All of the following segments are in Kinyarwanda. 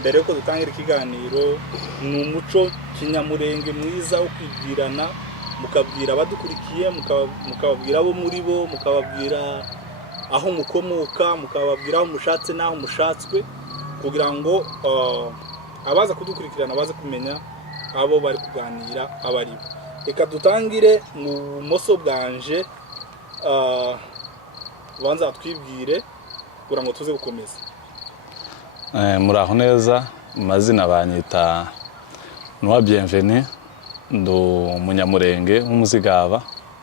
mbere yuko dutangira ikiganiro ni umuco kinyamurenge mwiza wo kwibwirana mukabwira abadukurikiye mukababwira abo muri bo mukababwira aho mukomoka mukababwira aho mushatse n'aho mushatswe kugira ngo abaza kudukurikirana baze kumenya abo bari kuganira abari bo. Reka dutangire mu bumoso bwanje banza twibwire kugira ngo tuze gukomeza. Muraho neza, amazina banyita Noa Bienvenu, ndo umunyamurenge w'umuzigaba,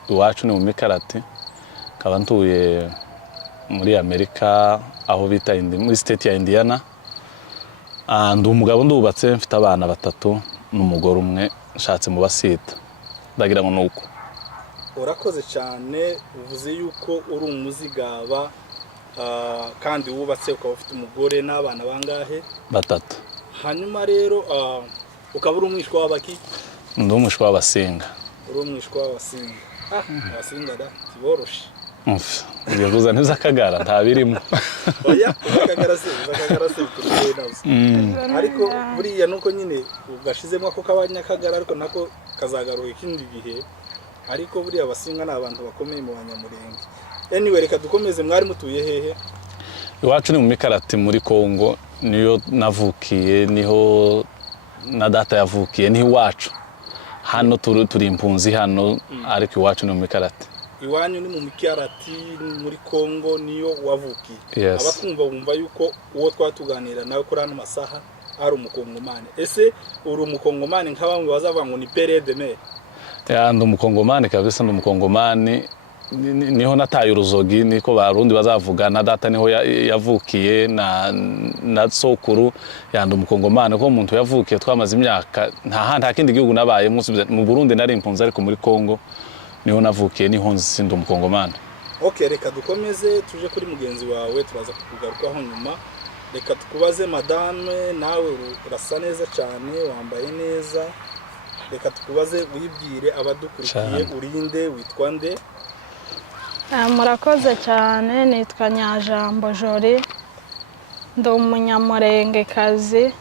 iwacu ni mu Mikarati, kaba ntuye muri Amerika aho bita muri state ya Indiana. Ndi umugabo ndubatse mfite abana 3 n'umugore umwe nshatse mu Basita. Ndagira ngo nuko. Urakoze cyane, uvuze yuko uri umuzigaba kandi wubatse ukaba ufite umugore n'abana bangahe? 3. Hanyuma rero ukaba uri umwishwa w'abaki? Ndi umwishwa w'Abasinga. Uri umwishwa w'Abasinga. Abasinga da kiboroshe. Ugiye kuza neza Akagara nta birimo. Oya, Akagara se turuye nazo. Ariko buriya nuko nyine ugashizemo ako kabanyakagara ariko nako kazagaruka ikindi gihe. Ariko buriya Abasinga ni abantu bakomeye mu Banyamurenge. Anyway, reka dukomeze. Mwari mutuye hehe? Iwacu ni mu Mikarati muri Kongo, niyo navukiye, niho na data yavukiye, niho iwacu. Hano turi impunzi hano, ariko iwacu ni mu Mikarati. Iwanyu ni mu Mikarati muri Kongo niyo wavukiye. Yes. Abakumva bumva yuko uwo twatuganira nawe kuri hano masaha ari umukongomani. Ese uri umukongomani nk'abamwe bazavuga ngo ni pere de mer? Ndi umukongomani kabisa, ndi umukongomani. Niho nataye uruzogi, niko barundi bazavuga. Na data niho yavukiye na sokuru yandi umukongomani, ko umuntu yavukiye twamaze imyaka nta kindi gihugu nabaye mu Burundi nari impunzi, ariko muri Kongo niho navukiye, niho nzi umukongomani. Okay, reka dukomeze tuje kuri mugenzi wawe, turaza kukugarukaho nyuma. Reka tukubaze madame, nawe urasa neza cyane, wambaye neza. Reka tukubaze wibwire abadukurikiye, urinde, witwa nde? Murakoze cyane, nitwa Nyajambo Jori, ndi umunyamurengekazi.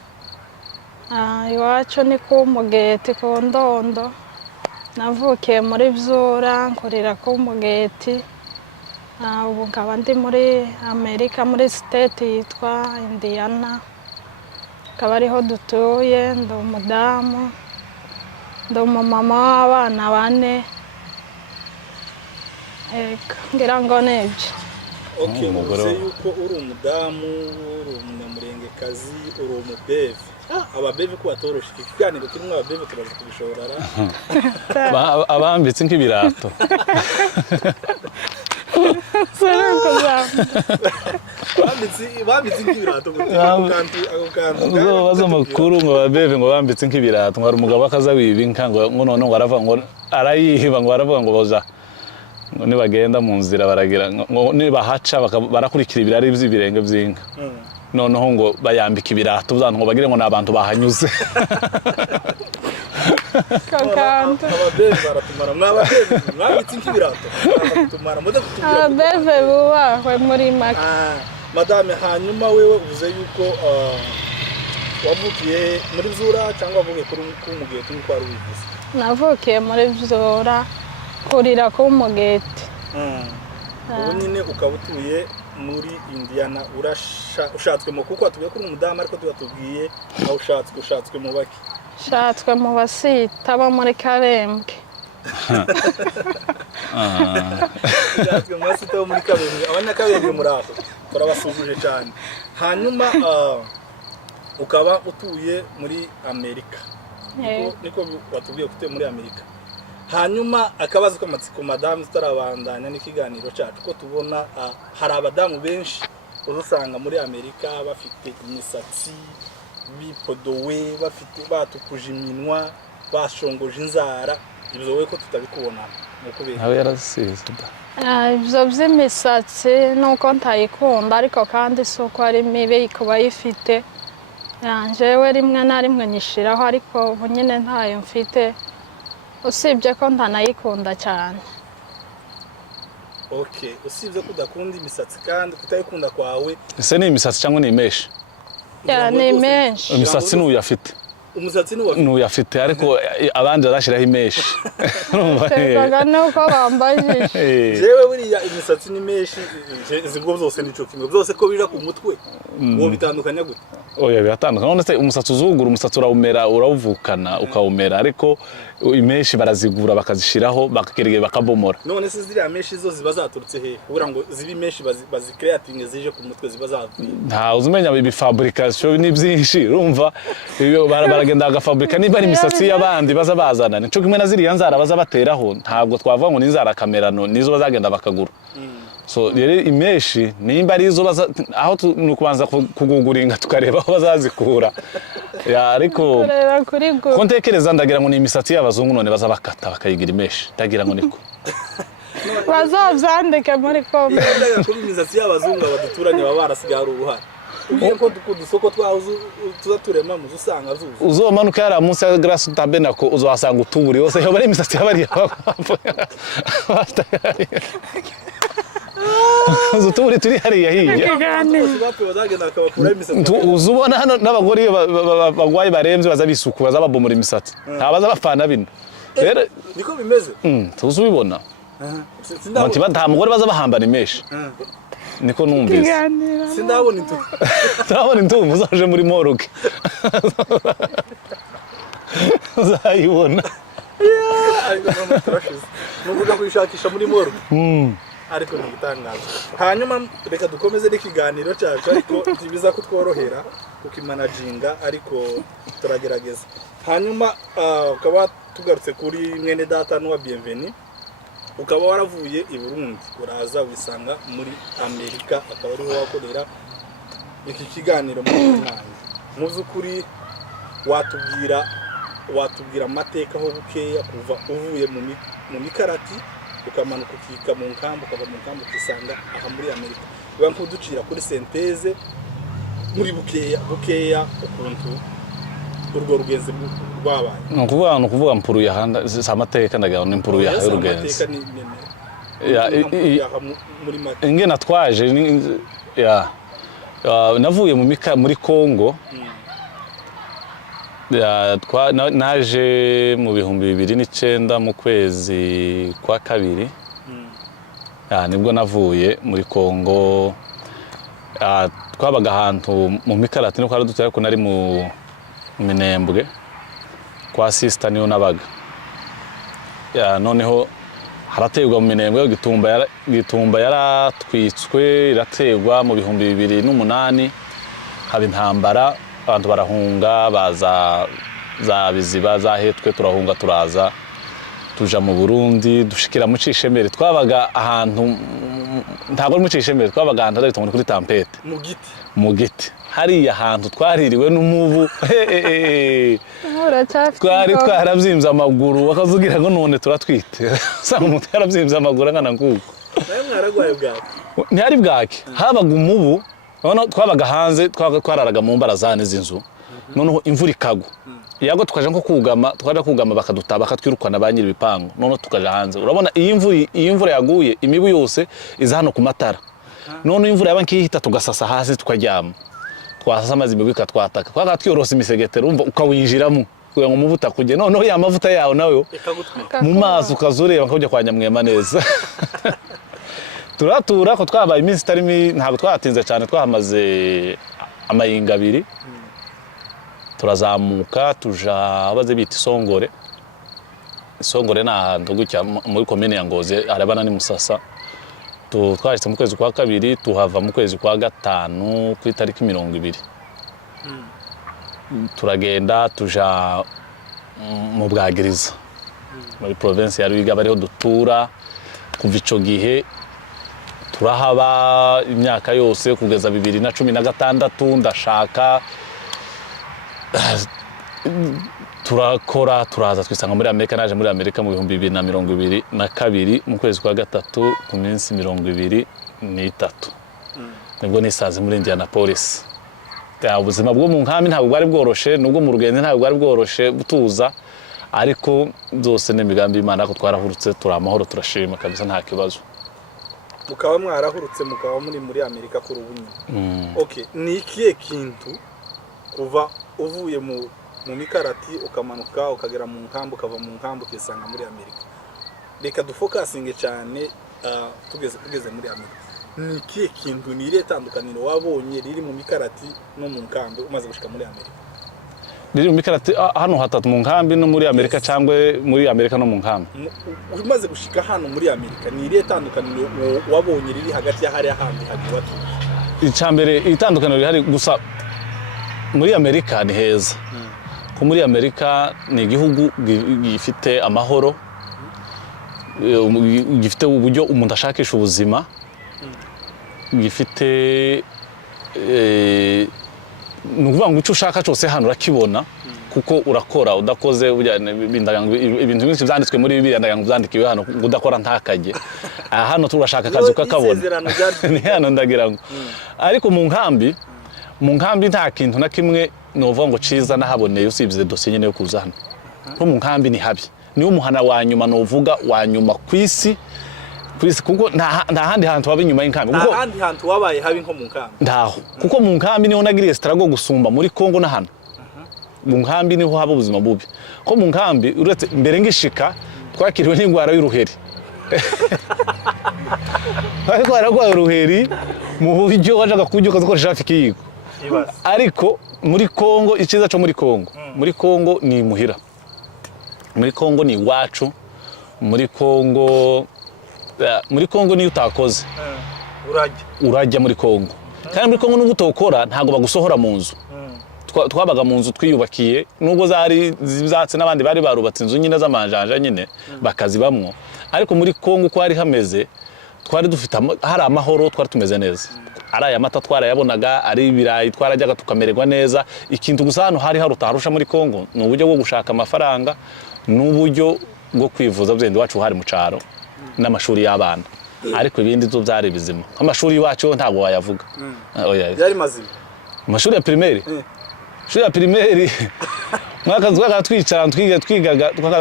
Iwacu ni ku Mugeti ku Ndondo. Navukiye muri Vyura, nkurira ku Mugeti. Ubu nkaba ndi muri Amerika muri state yitwa Indiana. Akaba ariho dutuye, ndi umudamu, ndi umumama w'abana 4. Ngira ngo nebyo. Okay, uvuze yuko uri umudamu, uri umunyamurengekazi, uri umubeve. Ababeve ko batorosha ikiganiro kirimo ababeve turaza kubishorara. Abambitse nk'ibirato. Bambitse nk'ibirato ngo bazo makuru ngo ababeve ngo bambitse nk'ibirato, ngo ari umugabo akaza wibinka ngo none ngo aravuga ngo arayihiba, ngo aravuga ngo boza ngo nibagenda mu nzira baragira ngo nibahaca barakurikira ibirari by'ibirenge by'inka. Noneho ngo bayambika ibirato by'abantu ngo bagire ngo n'abantu bahanyuze. Kakanta. Ababeve baratumara, mwabitse nk'ibirato. Baratumara mude kutubwira. Ababeve bubahwe muri make. Madame, hanyuma wewe uvuze yuko wavukiye muri Vyura cyangwa wavukiye kuri Mugeti nk'uko wari ubivuze? Navukiye muri Vyura, kurira ku Mugeti. Ubu nyine ukaba utuye muri Indiana, ushatswemo kuko watubwiye kuri umudamu, ariko tubatubwiye aho ushatswe mu baki? Shatswe mu Basita bo muri Karembwe. Shatswe mu Basita bo muri Karembwe. Abanyakabembwe muri aho turabasuguje cyane. Hanyuma ukaba utuye muri Amerika. Niko watubwiye ko utuye muri Amerika. Hanyuma akabazo k'amatsiko madame tutarabandanya n'ikiganiro cyacu, ko tubona hari abadamu benshi uzusanga muri Amerika bafite imisatsi bipodowe, bafite batukuje iminwa, bashongoje inzara. Ibyo we ko tutabikubona mukubera? Nawe yarasize da. Ibyo by'imisatsi nuko ntayikunda, ariko kandi soko ari mibi kuba yifite. Jewe rimwe na rimwe nyishiraho, ariko ubu nyine ntayo mfite, usibye ko ntanayikunda cyane. Okay, usibye ko udakunda imisatsi kandi kutayikunda kwawe. Ese ni imisatsi cyangwa ni imeshe? ni menshi imisatsi n'uyafite umusatsi n'uwafite n'uyafite ariko abandi arashiraho imeshi terwaga nuko bambajije jewe buriya imisatsi ni menshi zibwo zose nico kimwe byose ko bija ku mutwe uwo bitandukanya gute oya biratandukana none se umusatsi uzugura umusatsi urawumera urawuvukana ukawumera ariko imeshi barazigura bakazishiraho bakakirige bakabomora none se ziriya meshi zo ziba zaturutse he ubura ngo zibi meshi bazi creating zije ku mutwe ziba zavuye nta uzumenya ibi fabrication ni byinshi urumva baragenda bagafabrika niba ari imisatsi y'abandi baza bazana nico kimwe na ziriya nzara baza bateraho ntabwo twavuga ngo ni inzara kamerano nizo bazagenda bakagura so rero imeshi nimba ari izo baza aho nukubanza kuguguringa tukareba aho bazazikura ariko kontekereza ndagira ngo ni imisatsi y'abazungu none baza bakata bakayigira imeshi ndagira ngo niko bazovyandike muri kombe ndagira ko imisatsi y'abazungu abaduturanye baba barasigaye ari uruhara ugiye ko dusoko twaho tuzaturema mu usanga zuzu uzomanuka yara munsi ya Grace Tabernacle uzahasanga utuburi yose yo bari imisatsi y'abari utuburi turi hariya hiya uzubona hano n'abagore bagwaye baremvye bazabisuku bazababomora imisatsi ntabaza bafana bino rero niko bimeze tuzubibona ntiba nta mugore baza bahambana imeshi niko numvise sindabona intu turabona intu uzaje muri moroke uzayibona nuvuga kwishakisha muri moroke ariko ni igitangazo hanyuma reka dukomeze n'ikiganiro cyacu ariko biza kutworohera kukimanaginga ariko turagerageza hanyuma ukaba tugarutse kuri mwene data n'uwa Bienvenue ukaba waravuye i Burundi uraza wisanga muri Amerika akaba ariho wakorera iki kiganiro muri mwanya mu by'ukuri watubwira amateka aho bukeya kuva uvuye mu mikarati ukamanuka ukika mu nkambi ukava mu nkambi ukisanga aha muri Amerika biba nkuducira kuri senteze muri bukeya ukuntu urwo rugenzi rwabaye ni ukuvuga mpuru yahanda amateka ndagira ngo ni mpuru yaha y'urugenzi ingena twaje navuye muri Kongo naje mu 2009 mu kwezi kwa kabiri nibwo navuye muri Kongo twabaga ahantu mu mikarati no kwara dutari ko nari mu Minembwe kwa sister niyo nabaga noneho harategwa mu Minembwe gitumba yaratwitswe irategwa mu 2008 haba intambara abantu barahunga baza za biziba zahetwe turahunga turaza tuja mu Burundi dushikira mu Cishemere twabaga ahantu ntabwo mu Cishemere twabaga ahantu ari kuri Tampete mu giti hariya ahantu twaririwe n'umubu twari twarabyimbye amaguru bakazugira ngo none turatwite usanga umuntu yarabyimbye amaguru angana nguko ntihari bwake habaga umubu none twabaga hanze twararaga mu mbarazane z'inzu noneho imvura ikagwa yago tukaje nko kugama bakaduta bakatwirukana ba nyiri bipango none tukaje hanze urabona iyi imvura yaguye imibu yose iza hano ku matara none imvura yaba nkihita tugasasa hasi tukaryama twasasa amazi imibu ikatwataka twakatwiyorose imisegetero umva ukawinjiramo kugira ngo umuvuta kujye noneho ya mavuta yawe nayo mu maso ukazureba nkujya kwa Nyamwema neza turatura ko twabaye iminsi itari ntabwo twatinze cyane twahamaze amayinga abiri turazamuka tuja abaze bita Isongore na ahantu gutya muri komine ya Ngozi arabana ni Musasa twashitse mu kwezi kwa kabiri tuhava mu kwezi kwa gatanu ku itariki 20 turagenda tuja mu Bwagiriza muri province ya Rwiga bariho dutura kuva ico gihe turahaba imyaka yose kugeza 2016 ndashaka turakora turaza twisanga muri Amerika naje muri Amerika mu 2022 mu kwezi kwa gatatu ku minsi 23 nibwo nisaze muri Indianapolis ubuzima bwo mu nkambi ntabwo bwari bworoshe nubwo mu rugendo ntabwo bwari bworoshe butuza ariko byose n'imigambi y'Imana ko twarahurutse turamahoro turashima kabisa nta kibazo mukaba mwarahurutse mukaba muri Amerika kuri ubu nyine okay ni ikihe kintu kuva uvuye mu mikarati ukamanuka ukagera mu nkambi ukava mu nkambi ukisanga muri Amerika. Reka dufokasinge cyane tugeze muri Amerika. Ni ikihe kintu ni irihe tandukaniro wabonye riri mu mikarati no mu nkambi umaze gushika muri Amerika? Riri mu mikarati hano hatatu mu nkambi no muri Amerika cyangwa muri Amerika no mu nkambi. Umaze gushika hano muri Amerika ni irihe tandukaniro wabonye riri hagati ya hariya handi hagiye batuye? Icyambere itandukaniro rihari gusa muri Amerika ni heza. Ko muri Amerika ni igihugu gifite amahoro, gifite uburyo umuntu ashakisha ubuzima, gifite nukuvuga ngo icyo ushaka cyose hano urakibona kuko urakora udakoze ibintu byinshi byanditswe muri Bibiliya ndagira byandikiwe hano udakora ntakajye. Hano turashaka akazi ukakabona ni hano ndagira ngo. Ariko mu nkambi nta kintu na kimwe novuga ngo ciza nahaboneye usibye dosiye nyene yo kuza hano. Ko mu nkambi ni habi, niyo umuhana wa nyuma novuga wa nyuma kwisi kuko nta handi hantu waba inyuma y'inkambi. Nta handi hantu wabaye habi nko mu nkambi. Ndaho kuko mu nkambi niho nagiriye struggle gusumba muri Kongo na hano. Mu nkambi niho haba ubuzima bubi. Ko mu nkambi uretse mbere ngishika twakiriwe n'ingwara y'uruheri. Ariko aragwaye uruheri mu buryo wajaga kubyuka ukoresha fikiyiko. Ariko muri Kongo ikiza cyo muri Kongo ni muhira. Muri Kongo ni iwacu. Muri Kongo niyo utakoze urajya muri Kongo. Kandi muri Kongo n'ubwo utokora ntago bagusohora mu nzu. Twabaga mu nzu twiyubakiye nubwo zari zibzatse n'abandi bari barubatse inzu nyine z'amanjanja nyine bakazibamwo. Ariko muri Kongo ko ari hameze twari dufite hari amahoro, twari tumeze neza. Ari aya mata twarayabonaga, ari ibirayi twarajyaga tukamererwa neza. Ikintu gusa hano hari harutarusha muri Kongo ni uburyo bwo gushaka amafaranga n'uburyo bwo kwivuza byende wacu hari mu caro n'amashuri y'abana. Ariko ibindi byo byari bizima. Amashuri yacu ntabwo wayavuga. Byari mazima. Amashuri ya primaire. Shuri ya primaire mwaka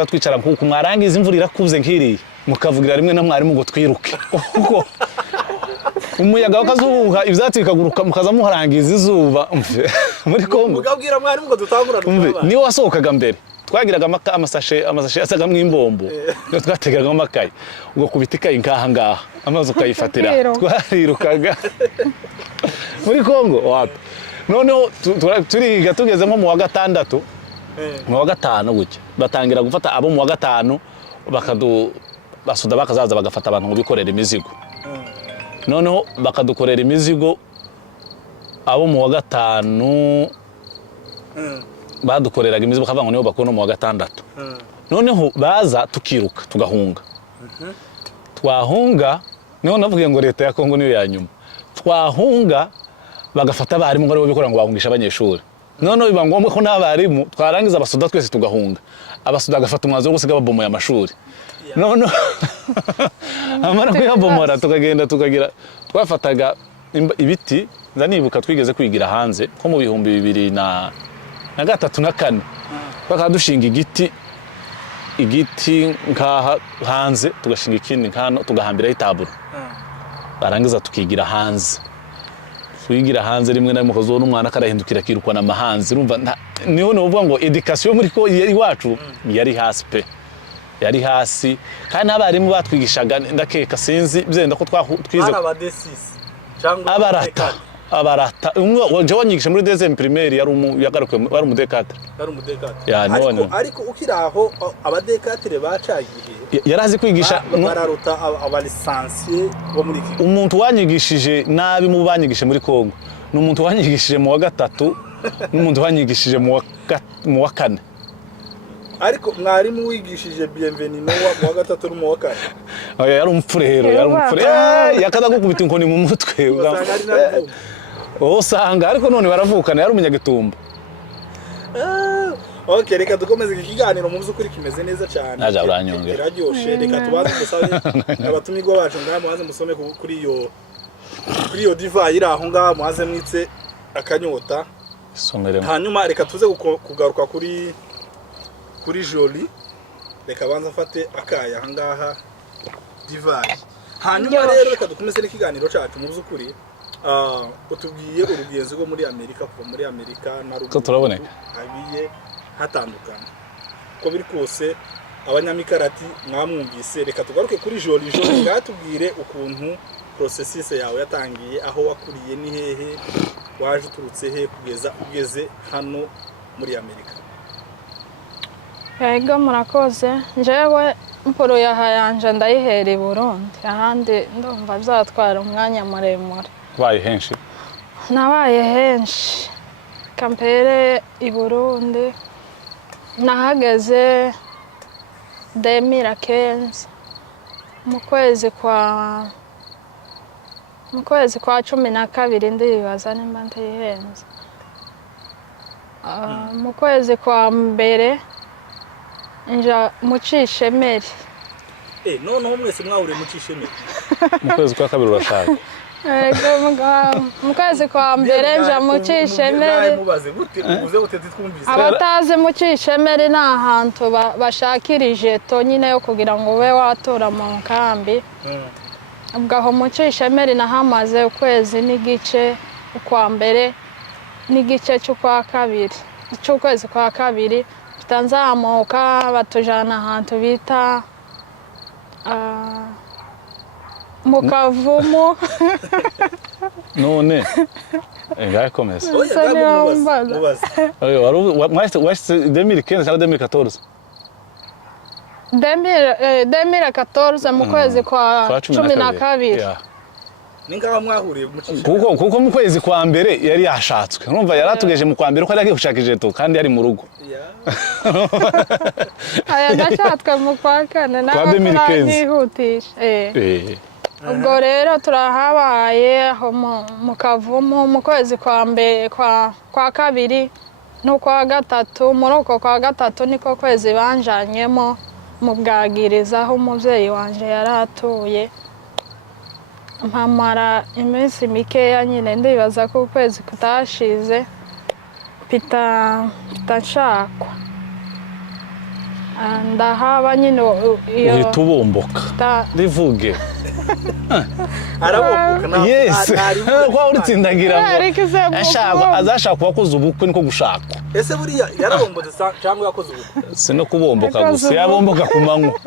twicara nkuko mwarangiza imvura irakuze nkiri mukavugira rimwe na mwarimu ngo twiruke. Kuko umuyaga wakazuha ibyatsi bikaguruka mukaza muharangiza izuba muri Kongo. Mugabwira mwarimu ngo dutangurana. Niyo wasohokaga mbere. Twagiraga amasashe yasaga mw'imbombo. Yo twategeraga amakaye. Ubwo kubitikaye ngaha amazi ukayifatira. Twarirukaga. Muri Kongo wapi? Noneho turiga tugeze nko mu wa gatandatu. Mu wa gatanu gutya. Batangira gufata abo mu wa gatanu basuda bakazaza bagafata abantu ngo bikorera imizigo. Noneho bakadukorera imizigo abo mu wa gatanu badukoreraga imizigo bakavuga ngo nibo bakora mu wa gatandatu. Noneho baza tukiruka tugahunga. Twahunga niho navuga ngo leta ya Kongo niyo ya nyuma. Twahunga bagafata abarimu ngo aribo bikora ngo bahungisha abanyeshuri. Noneho biba ngombwa ko n'abarimu twarangiza abasuda twese tugahunga. Abasuda agafata umwanzuro wo gusiga babomoye amashuri. Noneho amara kuyabomora tukagira twafataga ibiti ndanibuka twigeze kwigira hanze ko mu bihumbi 2003 na 4 bakadushinga igiti nkaha hanze tugashinga ikindi nkano tugahambiraho itaburo. Barangiza tukigira hanze. Twigira hanze rimwe na rimwe kozona umwana akarahindukira kirukwa na mahanzi. Urumva niho novuga ngo education muri ko iwacu yari hasi pe. Yari hasi kandi n'abarimu batwigishaga ndakeka sinzi byenda ko twize abadesisi cyangwa abarata je wanyigisha muri deuxième primaire yari umudekatre ya none ariko ukiraho abadekatre bacagiye yarazi kwigisha bararuta abalisansiye bo muri iki. Umuntu wanyigishije nabi mu banyigishe muri Kongo n'umuntu wanyigishije mu wa gatatu n'umuntu wanyigishije mu wa 4. Ariko mwarimu wigishije bienvenue mu wa gatatu no mu wa 4. Oya yari umfurero yakaza gukubita inkoni mu mutwe usanga ariko none baravukana yari umunyagitumba. Okay, reka dukomeze ikiganiro mu byukuri kimeze neza cyane. Aja uranyongera. Radyoshe reka tubaze musabe abatumigwa bacu ngaha muhaze musome kuri iyo diva iri aho ngaha muhaze mwitse akanyota. Somere. Hanyuma reka tuze kugaruka kuri Jolie. Reka banza afate akaya aha ngaha diva. Hanyuma rero reka dukomeze n'ikiganiro cyacu mu byukuri. utubwiye urugenzo rwo muri Amerika kuva muri Amerika na Ko turaboneka. abiye hatandukana uko biri kose abanyamikarati mwamwumvise reka tugaruke kuri Joli ngatubwire ukuntu processus yawe yatangiye aho wakuriye ni hehe waje uturutse he kugeza ugeze hano muri Amerika. Yego murakoze njyewe mporo yahayanje ndayihera i Burundi ahandi ndumva bizatwara umwanya muremure. Wabaye henshi? Nabaye henshi kampere i Burundi nahageze 2015 mu kwezi kwa 12 ndibaza nimba ntihenze. Mu kwezi kwa mbere nja mu Cishemeri. Noneho mwese mwahuriye mu Cishemeri. Mu kwezi kwa kabiri urashaka? Mu kwezi kwa mbere nja mu Cishemeri. Abatazi mu Cishemeri ni ahantu bashakira ijeto nyine yo kugira ngo ube watura mu nkambi. Ubwo aho mu Cishemeri nahamaze ukwezi n'igice ukwa mbere n'igice cy'ukwa kabiri. Cy'ukwezi kwa kabiri nzamuka batujana ahantu bita mu Kavumu. None ngaho komeza. Washyize 2015 cyangwa 2014? 2014 mu kwezi kwa 12. Ni ngaho mwahuriye mu Cishemeri. Kuko mu kwezi kwa mbere yari yashatswe. Urumva yaratugeje mu kwa mbere ko yari gushaka ijeto kandi yari mu rugo. Aya ndashatswe mu kwa kane n'abanyihutisha. Ubwo rero turahabaye aho mu Kavumu mu kwezi kwa mbere kwa kabiri no kwa gatatu. Muri uko kwa gatatu niko kwezi banjanyemo mu Bwagiriza aho umuvyeyi wanje yaratuye. Mpamara iminsi mikeya nyine ndibaza ko ukwezi kutashize pita nshakwa. Ndahaba nyine iyo uhita ubomboka rivuge. Arabomboka yes kwa uritsindagira ngo azashaka kubakoza ubukwe niko gushakwa. Ese buriya yarabombotse cyangwa yakoze ubukwe? Sino kubomboka gusa yabomboka ku manywa.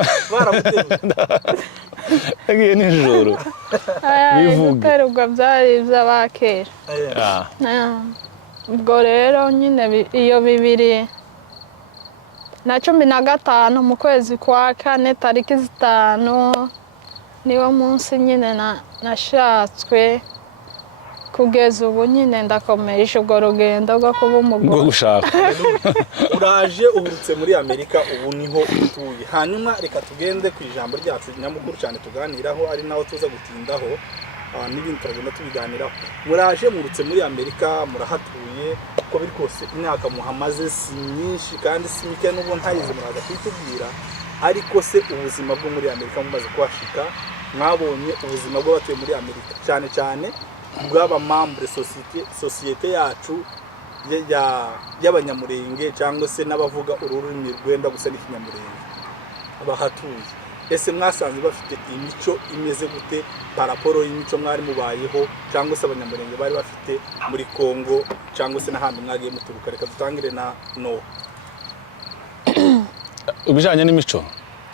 Agiye nijoro. Bivuga ubwo byari iby'abakera. Ubwo rero nyine iyo 2015 mu kwezi kwa kane tariki 5 niwo munsi nyine nashatswe. Kugeza ubu nyine ndakomeje ubwo rugendo rwo kuba umugore. Rwo gushaka. Uraje uhurutse muri Amerika ubu niho utuye. Hanyuma reka tugende ku ijambo ryacu nyamukuru cyane tuganiraho ari naho tuza gutindaho n'ibindi turagenda tubiganiraho. Muraje murutse muri Amerika murahatuye uko biri kose imyaka muhamaze si myinshi kandi si mike n'ubwo ntayize muraza kwitubwira ariko se ubuzima bwo muri Amerika mumaze kuhashika mwabonye ubuzima bw'abatuye muri Amerika cyane cyane bw'aba membre societe yacu y'abanyamurenge cyangwa se n'abavuga ururimi rwenda gusa n'ikinyamurenge bahatuye. Ese mwasanze bafite imico imeze gute paraporo y'imico mwari mubayeho cyangwa se abanyamurenge bari bafite muri Kongo cyangwa se n'ahandi mwagiye muturuka? Reka dutangire na no ubijanye n'imico.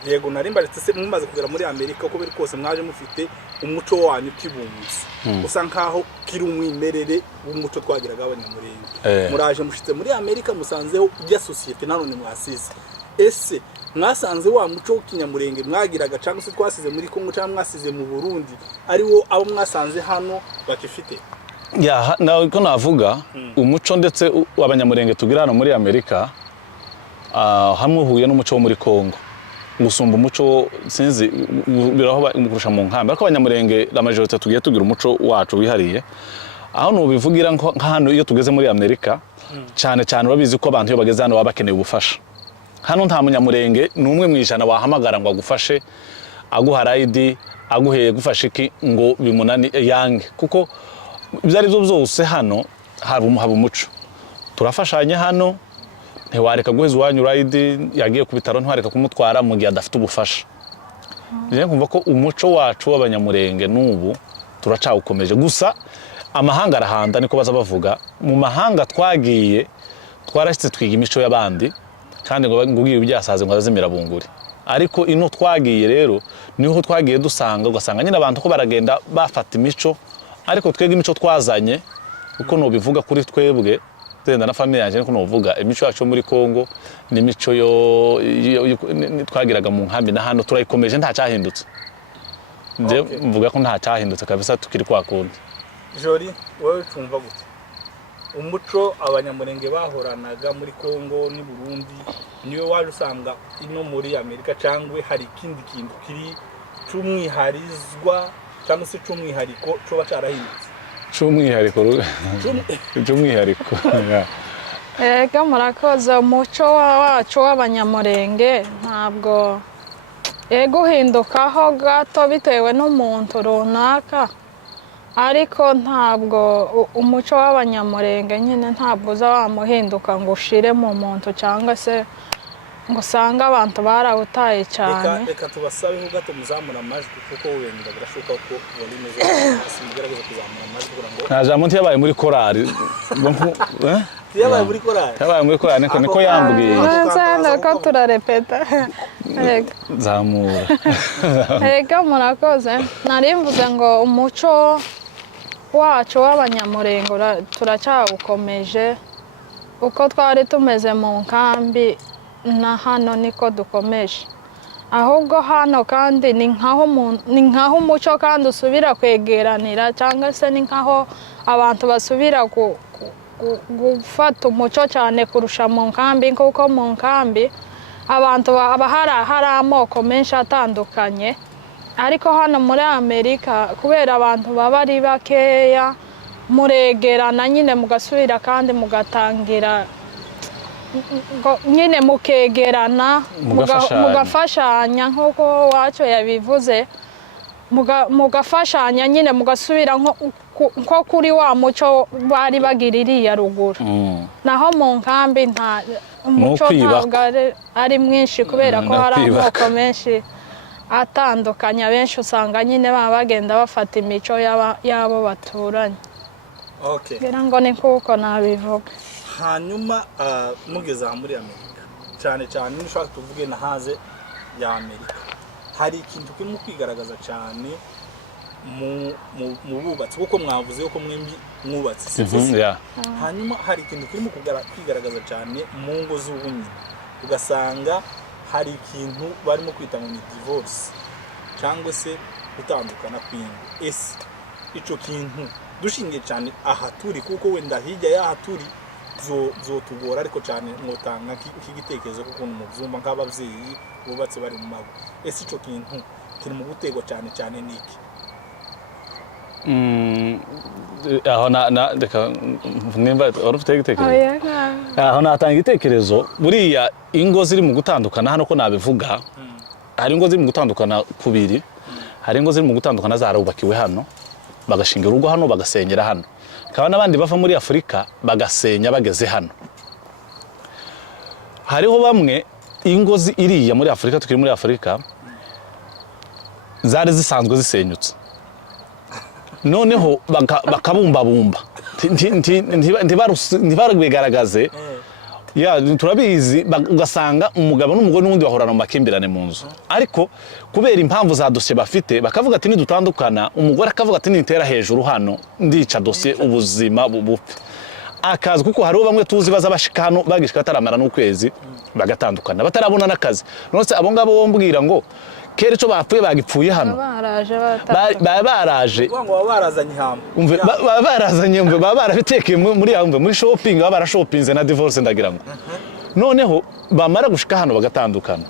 Yego narimbaretse se mumaze kugera muri Amerika uko biri kose mwaje mufite umuco wanyu kibunzi usa nkaho kiri umwimerere w'umuco twagiraga abanyamurenge. Muraje mushitse muri Amerika musanzeho ujya societe nanone mwasize. Ese mwasanze wa muco w'ikinyamurenge mwagiraga cyangwa se twasize muri Kongo cyangwa mwasize mu Burundi ari wo abo mwasanze hano bakifite? Ya nawe ko navuga umuco ndetse w'abanyamurenge tugira hano muri Amerika hamwe huye n'umuco wo muri Kongo gusumba umuco sinzi biraho kurusha mu nkambi. Ariko abanyamurenge la majorité tugiye tugira umuco wacu wihariye aho nubivugira nka hano iyo tugeze muri Amerika cyane cyane babizi ko abantu iyo bageze hano baba bakeneye ubufasha. Hano nta munyamurenge n'umwe mwijana wahamagara ngo agufashe aguha ride aguheye gufasha iki ngo bimunani yange kuko byari byo byose hano haba umuco turafashanya hano. Ntiwareka guheza uwanyu ride yagiye ku bitaro ntiwareka kumutwara mu gihe adafite ubufasha. Nje kumva ko umuco wacu w'abanyamurenge n'ubu turacawukomeje gusa amahanga arahanda niko baza bavuga mu mahanga twagiye twarashitse twiga imico y'abandi kandi ngo ugiye byasaze ngo azimira bunguri ariko ino twagiye rero niho twagiye dusanga ugasanga nyine abantu ko baragenda bafata imico ariko twege imico twazanye uko no bivuga kuri twebwe tenda na famille yanje niko no bivuga imico yacu muri Kongo ni imico yo twagiraga mu nkambi na hano turayikomeje nta cyahindutse nje mvuga ko nta cyahindutse kabisa tukiri kwa kundi. Jori wowe tumva gute umuco abanyamurenge bahoranaga muri Kongo ni Burundi niwe waje usanga ino muri Amerika cyangwa hari ikindi kintu kiri cumwiharizwa cyangwa se cumwihariko cyo bacarahindutse cumwihariko Ega murakoze umuco wacu w'abanyamurenge ntabwo guhindukaho gato bitewe n'umuntu runaka ariko ntabwo umuco w'abanyamurenge nyine ntabwo uza wamuhinduka ngo ushire mu muntu cyangwa se ngo usange abantu barawutaye cyane. Reka tubasabe ho gato muzamura amajwi kuko wenda birashoboka ko volume zo simugerageza kuzamura amajwi kugira ngo nta jambo ntiyabaye muri korali yabaye muri korali niko yambwiye nzana ko turarepeta zamura Ega murakoze nari mvuze ngo umuco wacu w'abanyamurenge turacyawukomeje uko twari tumeze mu nkambi na hano niko dukomeje ahubwo hano kandi ni nkaho umuco kandi usubira kwegeranira cyangwa se ni nkaho abantu basubira gufata umuco cyane kurusha mu nkambi kuko mu nkambi abantu hari amoko menshi atandukanye ariko hano muri Amerika kubera abantu baba ari bakeya muregerana nyine mugasubira kandi mugatangira nyine mukegerana mugafashanya nk'uko wacu yabivuze mugafashanya nyine mugasubira nko kuri wa muco bari bagiririye ruguru naho mu nkambi nta umuco ntabwo ari mwinshi kubera ko hari amoko menshi atandukanye abenshi usanga nyine baba bagenda bafata imico y'abo baturanye. ngira ngo ni kuko nabivuga. Hanyuma mugeze muri Amerika cyane cyane nishaka tuvuge na haze ya Amerika hari ikintu kirimo kwigaragaza cyane mu bubatsi kuko mwavuze yuko mwembi mwubatse hanyuma hari ikintu kirimo kwigaragaza cyane mu ngo z'ubunyine ugasanga hari ikintu barimo kwita ngo ni divorce cyangwa se gutandukana kw'ingo ese ico kintu dushingiye cyane aha turi kuko wenda hirya y'aha turi zotugora ariko cyane mwotanga k'igitekerezo kuko umuvyumva nk'abavyeyi bubatse bari mu mago ese ico kintu kiri mu gutegwa cyane niki aho reka nimba urufite igitekerezo aho natanga igitekerezo buriya ingo ziri mu gutandukana hano ko nabivuga hari ingo ziri mu gutandukana kubiri hari ingo ziri mu gutandukana zarubakiwe hano bagashinga urugo hano bagasenyera hano kaba n'abandi bava muri Afrika bagasenya bageze hano hariho bamwe ingo iriya muri Afrika tukiri muri Afrika zari zisanzwe zisenyutse noneho bakabumbabumba ntibabigaragaze turabizi ugasanga umugabo n'umugore n'ubundi bahorana mu makimbirane mu nzu ariko kubera impamvu za dosiye bafite bakavuga ati nidutandukana umugore akavuga ati nitera hejuru hano ndica dosiye ubuzima bupfe akazi kuko hariho bamwe tuzi baza bashika hano bagishika ataramara n'ukwezi bagatandukana batarabona n'akazi none abo ngabo bombwira ngo kera ico bapfuye bagipfuye hano baraje barazanye hamwe barazanye barabitekeye muri shopping barashopinze na divorce ndagira ngo noneho bamara gushika hano bagatandukana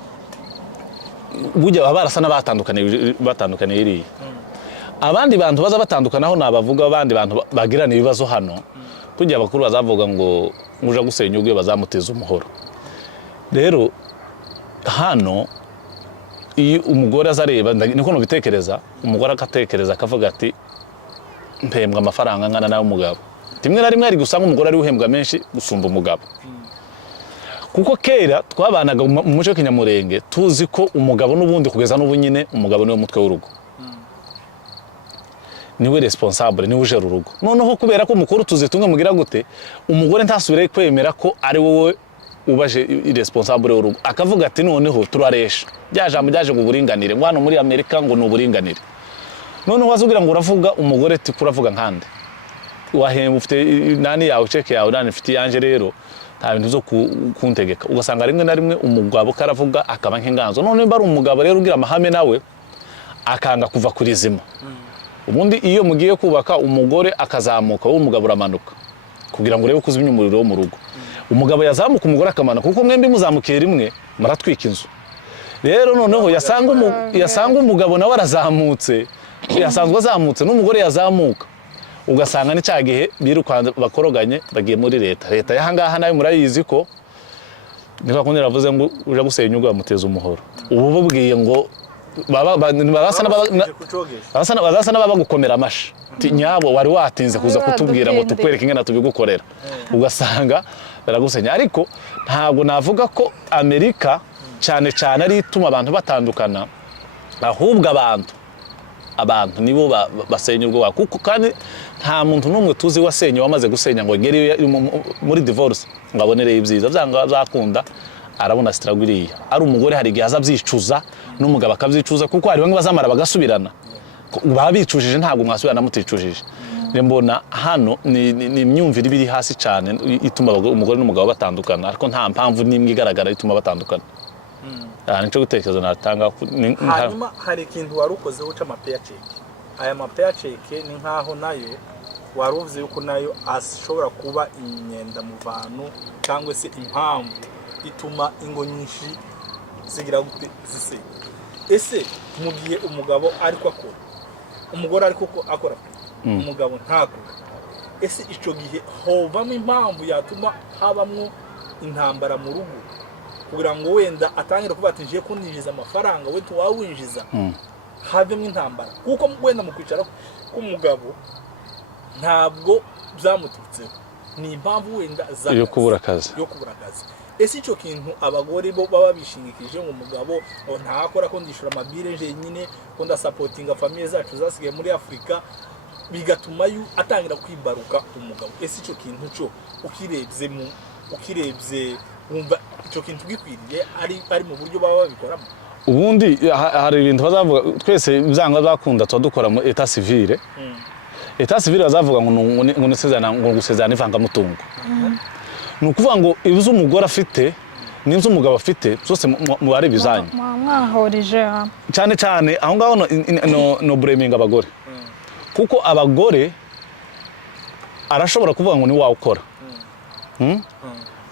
bujya barasa n'abatandukanye iriya abandi bantu baza batandukanaho nabavuga abandi bantu bagirana ibibazo hano kujya abakuru bazavuga ngo muja gusenya ubwe bazamuteza umuhoro rero hano iyo umugore azareba niko no bitekereza umugore akatekereza akavuga ati mpembwa amafaranga ngana nayo umugabo timwe na rimwe ari gusanga umugore ari uhembwa menshi gusumba umugabo kuko kera twabanaga mu muco w'Ikinyamurenge tuzi ko umugabo n'ubundi kugeza n'ubunyine umugabo niwe mutwe w'urugo niwe responsable niwe ujera urugo noneho kubera ko umukuru tuzitunga mugira gute umugore ntasubire kwemera ko ari wowe ubaje iresponsable w'urugo akavuga ati noneho turaresha jambo ryaje ngo uburinganire ngo hano muri Amerika ngo n'uburinganire noneho wazugira ngo uravuga umugore ati kuravuga nkande wahemba ufite nani yawe cheke yawe nani ufite yanje rero nta bintu zo kuntegeka ugasanga rimwe na rimwe umugabo karavuga akaba nk'inganzo none bari umugabo rero ugira amahame nawe akanga kuva kuri zima ubundi iyo mugiye kubaka umugore akazamuka wo umugabo uramanuka kugira ngo urebe kuzimya umuriro wo mu rugo umugabo yazamuka umugore akamanuka kuko mwembi muzamukiye rimwe muratwika inzu rero noneho yasanga umugabo nawe arazamutse yasanzwe azamutse n'umugore yazamuka ugasanga ni cyagihe birukanze bakoroganye bagiye muri leta yahangaha nayo murayizi ko niba kundi ravuze ngo uje gusenya ugo bamuteza umuhoro ubu bubwiye ngo bazasa n'abagukomera amashi nyabo wari watinze kuza kutubwira ngo tukwereke ingana tubigukorera ugasanga baragusenya ariko ntabwo navuga ko Amerika cyane cyane ari ituma abantu batandukana ahubwo abantu nibo basenya ubwo kuko kandi nta muntu numwe tuzi wasenye wamaze gusenya ngo ngere muri divorce ngabonere ibyiza byanga zakunda arabona straguriya ari umugore hari gihe azabyicuza n'umugabo akabyicuza kuko hari bamwe bazamara bagasubirana babicujije ntabwo mwasubirana muticujije mbona hano ni imyumvire ibiri hasi cyane ituma umugore n'umugabo batandukana ariko nta mpamvu nimwe igaragara ituma batandukana nico gutekereza natanga hanyuma hari ikintu warukozeho c'amapeya check aya mapeya check ni nkaho nayo waruvuze yuko nayo ashobora kuba imyenda mu bantu cyangwa se impamvu ituma ingo nyinshi zigira gute zisenya ese mu gihe umugabo ariko akora umugore ariko akora umugabo ntakora ese ico gihe hovamo impamvu yatuma habamwo intambara mu rugo kugira ngo wenda atangira kuba ati ngiye kuninjiza amafaranga we tuwawinjiza havemo intambara kuko wenda mu kwicara k'umugabo ntabwo byamututseho ni impamvu wenda yo kubura akazi ese icyo kintu abagore bo baba bishingikije ngo umugabo ntakora ko ndishura amabire jenyine ko ndasapotinga famille zacu zasigaye muri Afrika bigatuma atangira kwibaruka umugabo ese icyo kintu cyo ukirebye wumva icyo kintu gikwiriye ari mu buryo baba babikoramo ubundi hari ibintu bazavuga twese bizanga zakunda dukora mu etat civile etat civile bazavuga ngo gusezerana ivangamutungo nukuvuga ngo ibizo umugore afite n'inzu umugabo afite byose mu bari bizanye mwahorije cyane cyane aho ngaho no blaming abagore kuko abagore arashobora kuvuga ngo ni wawe ukora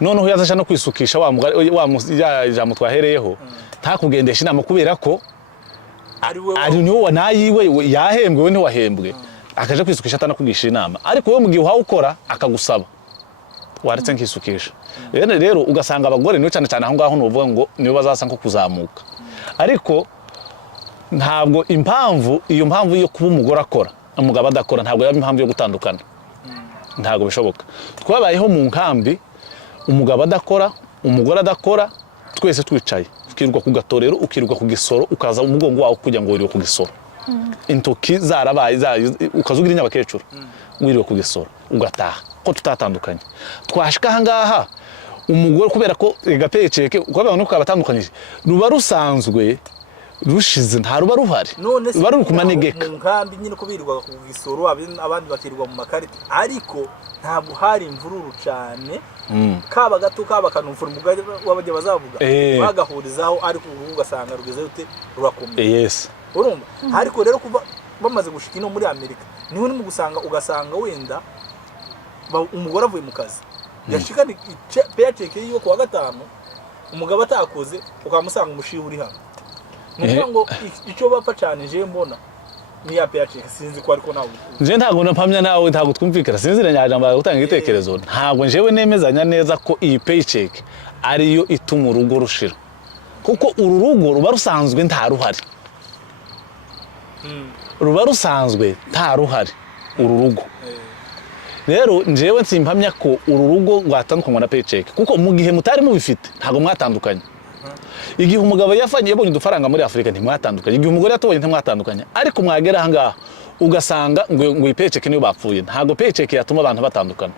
noneho yazasha no kwisukisha jambo twahereyeho ntakugendesha inama kubera ko ari niwe wanayiwe yahembwe we ntiwahembwe akaje kwisukisha atanakugisha inama ariko we mu gihe uhawe ukora akagusaba waretse nkisukisha rero ugasanga abagore niwe cyane cyane aho ngaho nuvuga ngo niwe bazasa nko kuzamuka ariko ntabwo iyo mpamvu yo kuba umugore akora umugabo adakora ntabwo yaba impamvu yo gutandukana ntabwo bishoboka twabayeho mu nkambi umugabo adakora umugore adakora twese twicaye ukirirwa ku gatorero ukirirwa ku gisoro ukaza umugongo wawe kujya ngo wiriwe ku gisoro intoki zarabaye ukazugira inyabakecuru wiriwe ku gisoro ugataha ko tutatandukanye twashika ahangaha umugore kubera ko gapeceke ukaba nuko abatandukanyije ruba rusanzwe rushize nta ruba ruhari ruba ruri kumanegeka mu nkambi nyine ko birirwa ku gisoro abandi bakirirwa mu makarita ariko ntabwo hari imvururu cyane kaba gato kaba kanumfura umugabo wabajya bazavuga bagahurizaho ariko ugasanga rugeze rute rurakomeye yes urumva ariko rero kuba bamaze gushika ino muri Amerika niho urimo ugasanga wenda umugore avuye mu kazi yashikana peya cheke yiwe ku wa gatanu umugabo atakoze ukamusanga umushihi uri hano nuko ngo icyo bapfa cyane je mbona ni ya peya cheke sinzi ko ariko nawe nje ntago nampamya nawe ntago twumvikira sinzi nyajamba gutanga igitekerezo ntago njewe nemezanya neza ko iyi peya cheke ariyo ituma urugo rushira kuko uru rugo ruba rusanzwe nta ruhari ruba rusanzwe nta ruhari uru rugo rero njewe nsimpamya ko uru rugo rwatandukanywa na paycheck kuko mu gihe mutari mubifite ntago mwatandukanye igihe umugabo yabonye udufaranga muri Afrika ntimwatandukanye igihe umugore yatubonye ntimwatandukanye ariko mwagera ahangaha ugasanga ngo ipaycheck niyo bapfuye. Ntago paycheck yatuma abantu batandukana.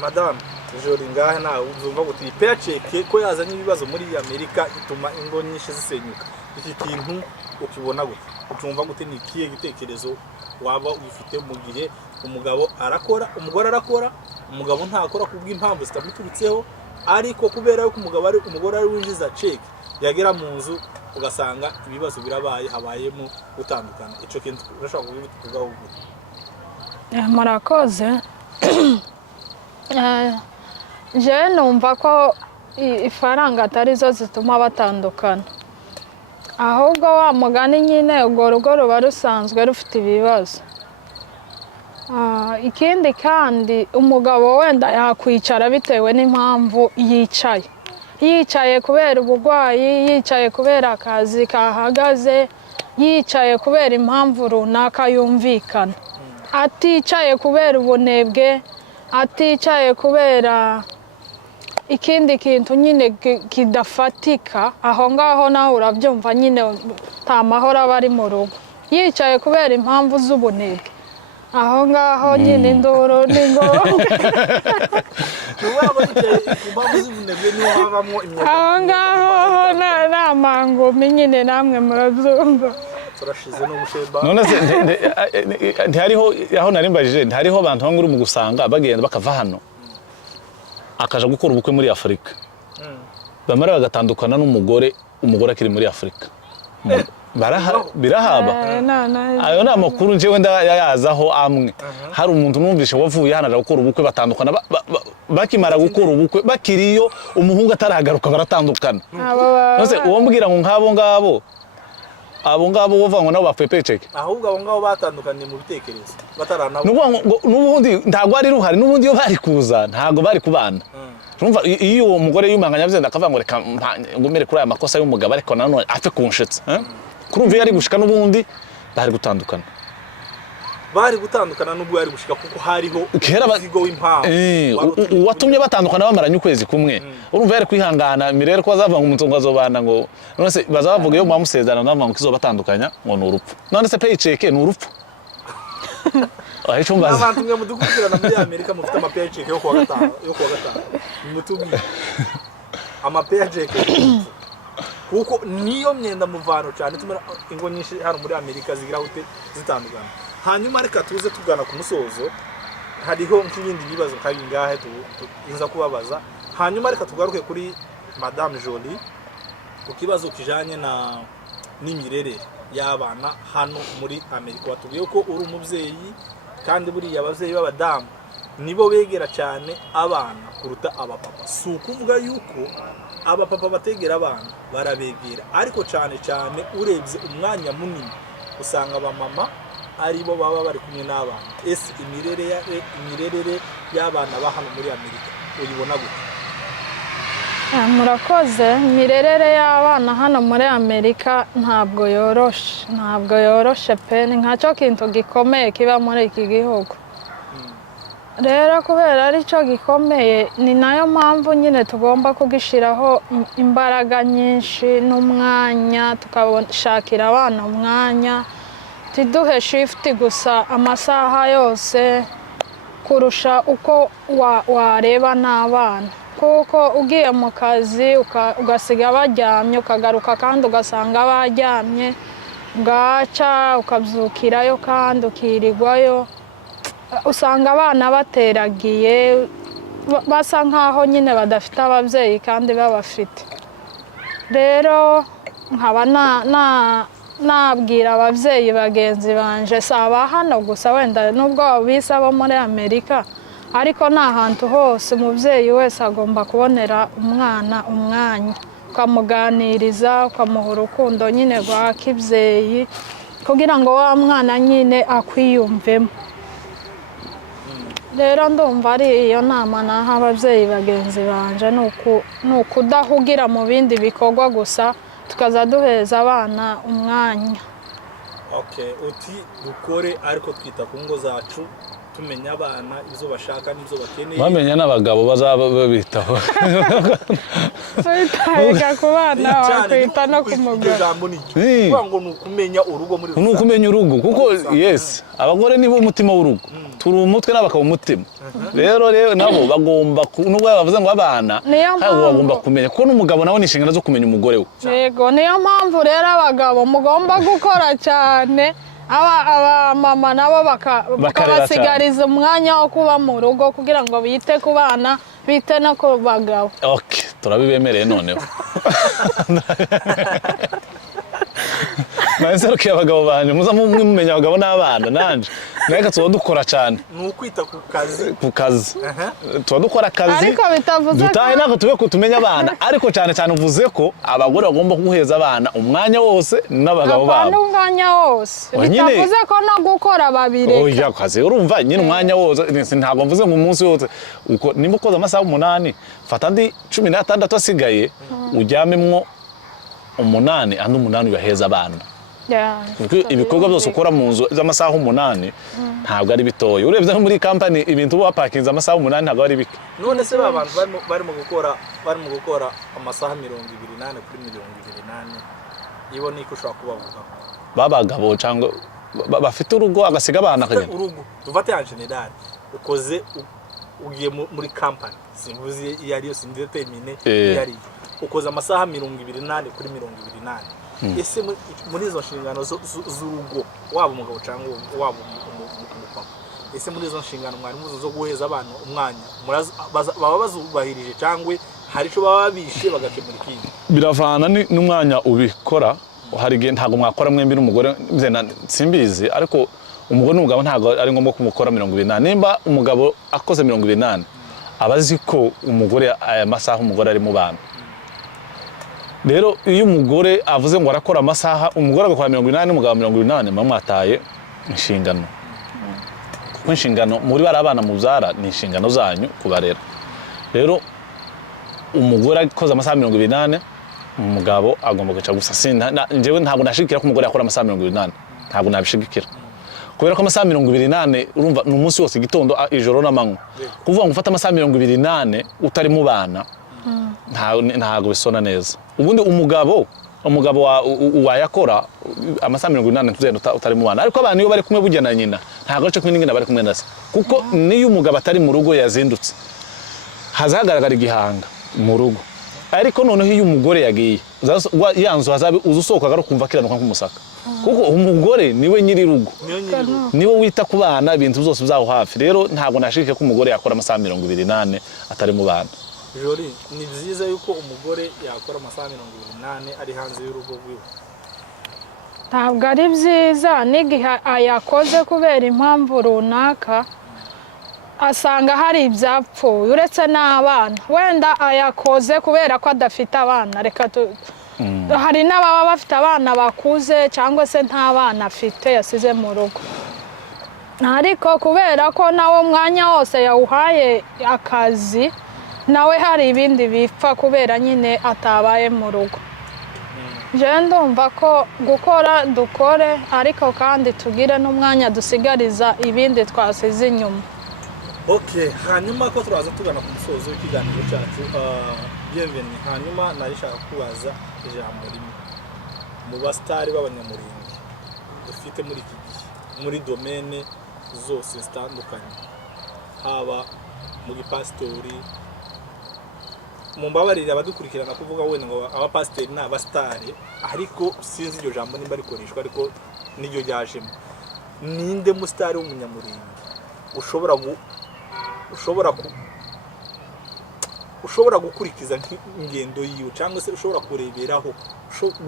Madame Jolie ngahe nawe uzumva guti paycheck ko yazanye ibibazo muri Amerika ituma ingo nyinshi zisenyuka. Iki kintu ukibona gute? Utumva gute ni ikihe gitekerezo waba ufite mu gihe umugabo arakora, umugore arakora, umugabo ntakora kubw'impamvu zitamuturutseho, ariko kubera yuko umugore ari winjiza check yagera mu nzu ugasanga ibibazo birabaye, habayemo gutandukana. Ico kintu urashaka kuvugaho gute? Murakoze. Je numva ko ifaranga atari zo zituma batandukana, ahubwo wa mugani nyine urwo rugo ruba rusanzwe rufite ibibazo. Ikindi kandi umugabo wenda yakwicara bitewe n'impamvu yicaye kubera ubugwayi, yicaye kubera akazi kahagaze, yicaye kubera impamvu runaka yumvikana, aticaye kubera ubunebwe, aticaye kubera ikindi kintu nyine kidafatika. Aho ngaho nawe urabyumva nyine nta mahoro aba ari mu rugo. Yicaye kubera impamvu z'ubunebwe, aho ngaho nyine induru ni ngombwa. Aho ngaho nta mangumi nyine namwe murabyumva. Turashize no gusheba. None se ntihariho aho narimbajije, ntihariho abantu bangura mu gusanga bagenda bakava hano akaja gukora ubukwe muri Afrika, bamara bagatandukana n'umugore akiri muri Afrika. Birahaba. Ayo ni amakuru njyewe ndayazaho amwe. Hari umuntu numvishe wavuye hano gukora ubukwe batandukana, bakimara gukora ubukwe bakiriyo umuhungu ataragaruka baratandukana. Nose uwo mbwira ngo nk'abo ngabo bavangwa nabo bapfuye paycheck. Ahubwo abo ngabo batandukanye mu bitekerezo bataranabo. N'ubundi ntago ari ruhari, n'ubundi yo bari kuza ntago bari kubana. Urumva iyo uwo mugore yumanganya byenda akavuga ngo reka ngumere kuri aya makosa y'umugabo ariko nanone apfe kunshitse. Kurumva yari gushika n'ubundi bari gutandukana. Nubwo yari gushika kuko hariho izigo w'impamvu. Watumye batandukana bamaranye ukwezi kumwe. Urumva yari kwihangana mirere ko bazava mu mutungo azobana ngo none se bazavuga yo mwamusezerana n'amwe ngo kizobatandukanya ngo ni urupfu. None se paycheck ni urupfu. Ahicho mbaza. Abantu mwe mudukurikirana muri Amerika mufite ama paycheck yo kuwa gatanu. Mutumye ama paycheck kuko niyo myenda muvano cyane tumara ingo nyinshi hano muri Amerika zigira gute zitandukana. Hanyuma reka tuze tugana ku musozo, hariho nk'ibindi bibazo kandi ngahe tuza kubabaza. Hanyuma reka tugaruke kuri Madame Jolie ku kibazo kijanye n'imirere y'abana hano muri Amerika. Watubwiye ko uri umubyeyi kandi buriya abavyeyi b'abadamu nibo begera cyane abana kuruta abapapa. Si ukuvuga yuko abapapa bategera abana, barabegera, ariko cyane urebye umwanya munini usanga abamama aribo baba bari kumwe n'abana. Ese imirerere y'abana ba hano muri Amerika uyibona gute? Murakoze. Imirerere y'abana hano muri Amerika ntabwo yoroshe pe, ni nkacyo kintu gikomeye kiba muri iki gihugu. Rero kubera ari cyo gikomeye, ni nayo mpamvu nyine tugomba kugishiraho imbaraga nyinshi n'umwanya, tukabashakira abana umwanya, tiduhe shift gusa amasaha yose kurusha uko wareba n'abana. Kuko ugiye mu kazi ugasiga baryamye ukagaruka kandi ugasanga baryamye, bwaca ukabyukirayo kandi ukirirwayo, usanga abana bateragiye basa nkaho nyine badafite ababyeyi kandi babafite. Rero nkaba nabwira ababyeyi bagenzi banje, saba hano gusa wenda nubwo bisa bo muri Amerika, ariko n'ahantu hose umubyeyi wese agomba kubonera umwana umwanya, ukamuganiriza, ukamuha urukundo nyine rwa kibyeyi kugira ngo wa mwana nyine akwiyumvemo. Rero ndumva ari iyo nama naha ababyeyi bagenzi banje, ni ukudahugira mu bindi bikorwa gusa, tukaza duheza abana umwanya. Okay, uti dukore ariko twita ku ngo zacu tumenya abana ibyo bashaka n'ibyo bakeneye bamenya n'abagabo bazaba babitaho Witahiga ku bana wakwita no ku mugabo. Ijambo ni iki? Ngo ni ukumenya urugo muri ni ukumenya urugo kuko yes abagore nibo umutima w'urugo turi umutwe n'abakaba umutima rero nabo bagomba nubwo bavuze ngo abana ntabwo bagomba kumenya kuko n'umugabo nawe ni inshingano zo kumenya umugore we. Yego niyo mpamvu rero abagabo mugomba gukora cyane aba mama nabo bakabasigariza umwanya wo kuba mu rugo kugira ngo bite ku bana bite no ku bagabo. Okay turabibemereye noneho Naserukiye abagabo banje muza mumenya abagabo n'abana nanje neka tuba dukora cyane ni ukwita ku kazi tuba dukora akazi ariko bitavuze dutahe nako tube kutumenya abana ariko cyane uvuze ko abagore bagomba guheza abana umwanya wose n'abagabo babo apana umwanya wose bitavuze ko no gukora babireka oya kazi urumva nyine umwanya wose ntabwo mvuze ngo umunsi wose uko nimba ukoze amasaha 8 fata ndi 16 asigaye ujyamemwo 8 andi 8 uyaheza abana. Ibikorwa byose ukora mu nzu z'amasaha 8 ntabwo ari bitoye urebye muri company ibintu bapakinze amasaha 8 ntabwo ari bike. None se babantu barimo gukora amasaha 28 kuri 28 ibo niko ushobora kubavuga babagabo cyangwa bafite urugo agasiga abana kagenda urugo dufate en general ukoze ugiye muri company simvuze yari yo sindetermine yari ukoze amasaha 28 kuri 28 ese muri izo nshingano z'urugo waba umugabo cyangwa waba umupapa ese muri izo nshingano mwari muzo zo guheza abantu umwanya baba bazubahirije cyangwa hari cyo baba bishe bagakemura ikindi biravana n'umwanya ubikora hari igihe ntabwo mwakora mwembi n'umugore simbizi ariko umugore n'umugabo ntabwo ari ngombwa kumukora 28 nimba umugabo akoze 28 abazi ko umugore aya masaha umugore ari mu bana rero iyo umugore avuze ngo arakora amasaha umugore agakora 28 n'umugabo 28 mamwataye inshingano kuko inshingano muri bari abana mubyara ni inshingano zanyu kubarera rero umugore akoze amasaha 28 umugabo agomba guca gusa njyewe ntabwo nashigikira ko umugore yakora amasaha 28 ntabwo nabishigikira kubera ko amasaha 28 urumva ni umunsi wose gitondo ijoro n'amanywa kuvuga ngo ufata amasaha 28 utari mu bana ntabwo bisona neza ubundi umugabo wayakora amasaha 28 tuzenda utari mu bana ariko abantu iyo bari kumwe bujyana nyina ntabwo cyo kumwe n'ingina bari kumwe nase kuko niyo umugabo atari mu rugo yazindutse hazagaragara igihanga mu rugo ariko noneho iyo umugore yagiye yanzu hazabe uzusohoka garo kumva kiranuka nk'umusaka kuko umugore niwe nyiri rugo niwe wita ku bana ibintu byose bizaho hafi rero ntabwo nashikike ko umugore yakora amasaha 28 atari mu bana. Jori ni byiza yuko umugore yakora amasaha 28 ari hanze y'urugo rwiwe ntabwo ari byiza n'igihe ayakoze kubera impamvu runaka asanga hari ibyapfuye uretse n'abana wenda ayakoze kubera ko adafite abana reka hari n'ababa bafite abana bakuze cyangwa se nta bana afite yasize mu rugo ariko kubera ko nawe umwanya wose yawuhaye akazi nawe hari ibindi bipfa kubera nyine atabaye mu rugo jewe ndumva ko gukora dukore ariko kandi tugire n'umwanya dusigariza ibindi twasize inyuma. Okay, hanyuma ko turaza tugana ku musozo w'ikiganiro cyacu bienvenue hanyuma narishaka kubaza ijambo rimwe mu bastari b'abanyamuringi dufite muri iki gihe muri domaine zose zitandukanye haba mu gipastori mu mbabarire abadukurikirana kuvuga wenda ngo abapasiteri ni abastari ariko sinzi iryo jambo nimba rikoreshwa ariko niryo ryajemo ninde mustari w'umunyamuringi ushobora gukurikiza ingendo yiwe cyangwa se ushobora kureberaho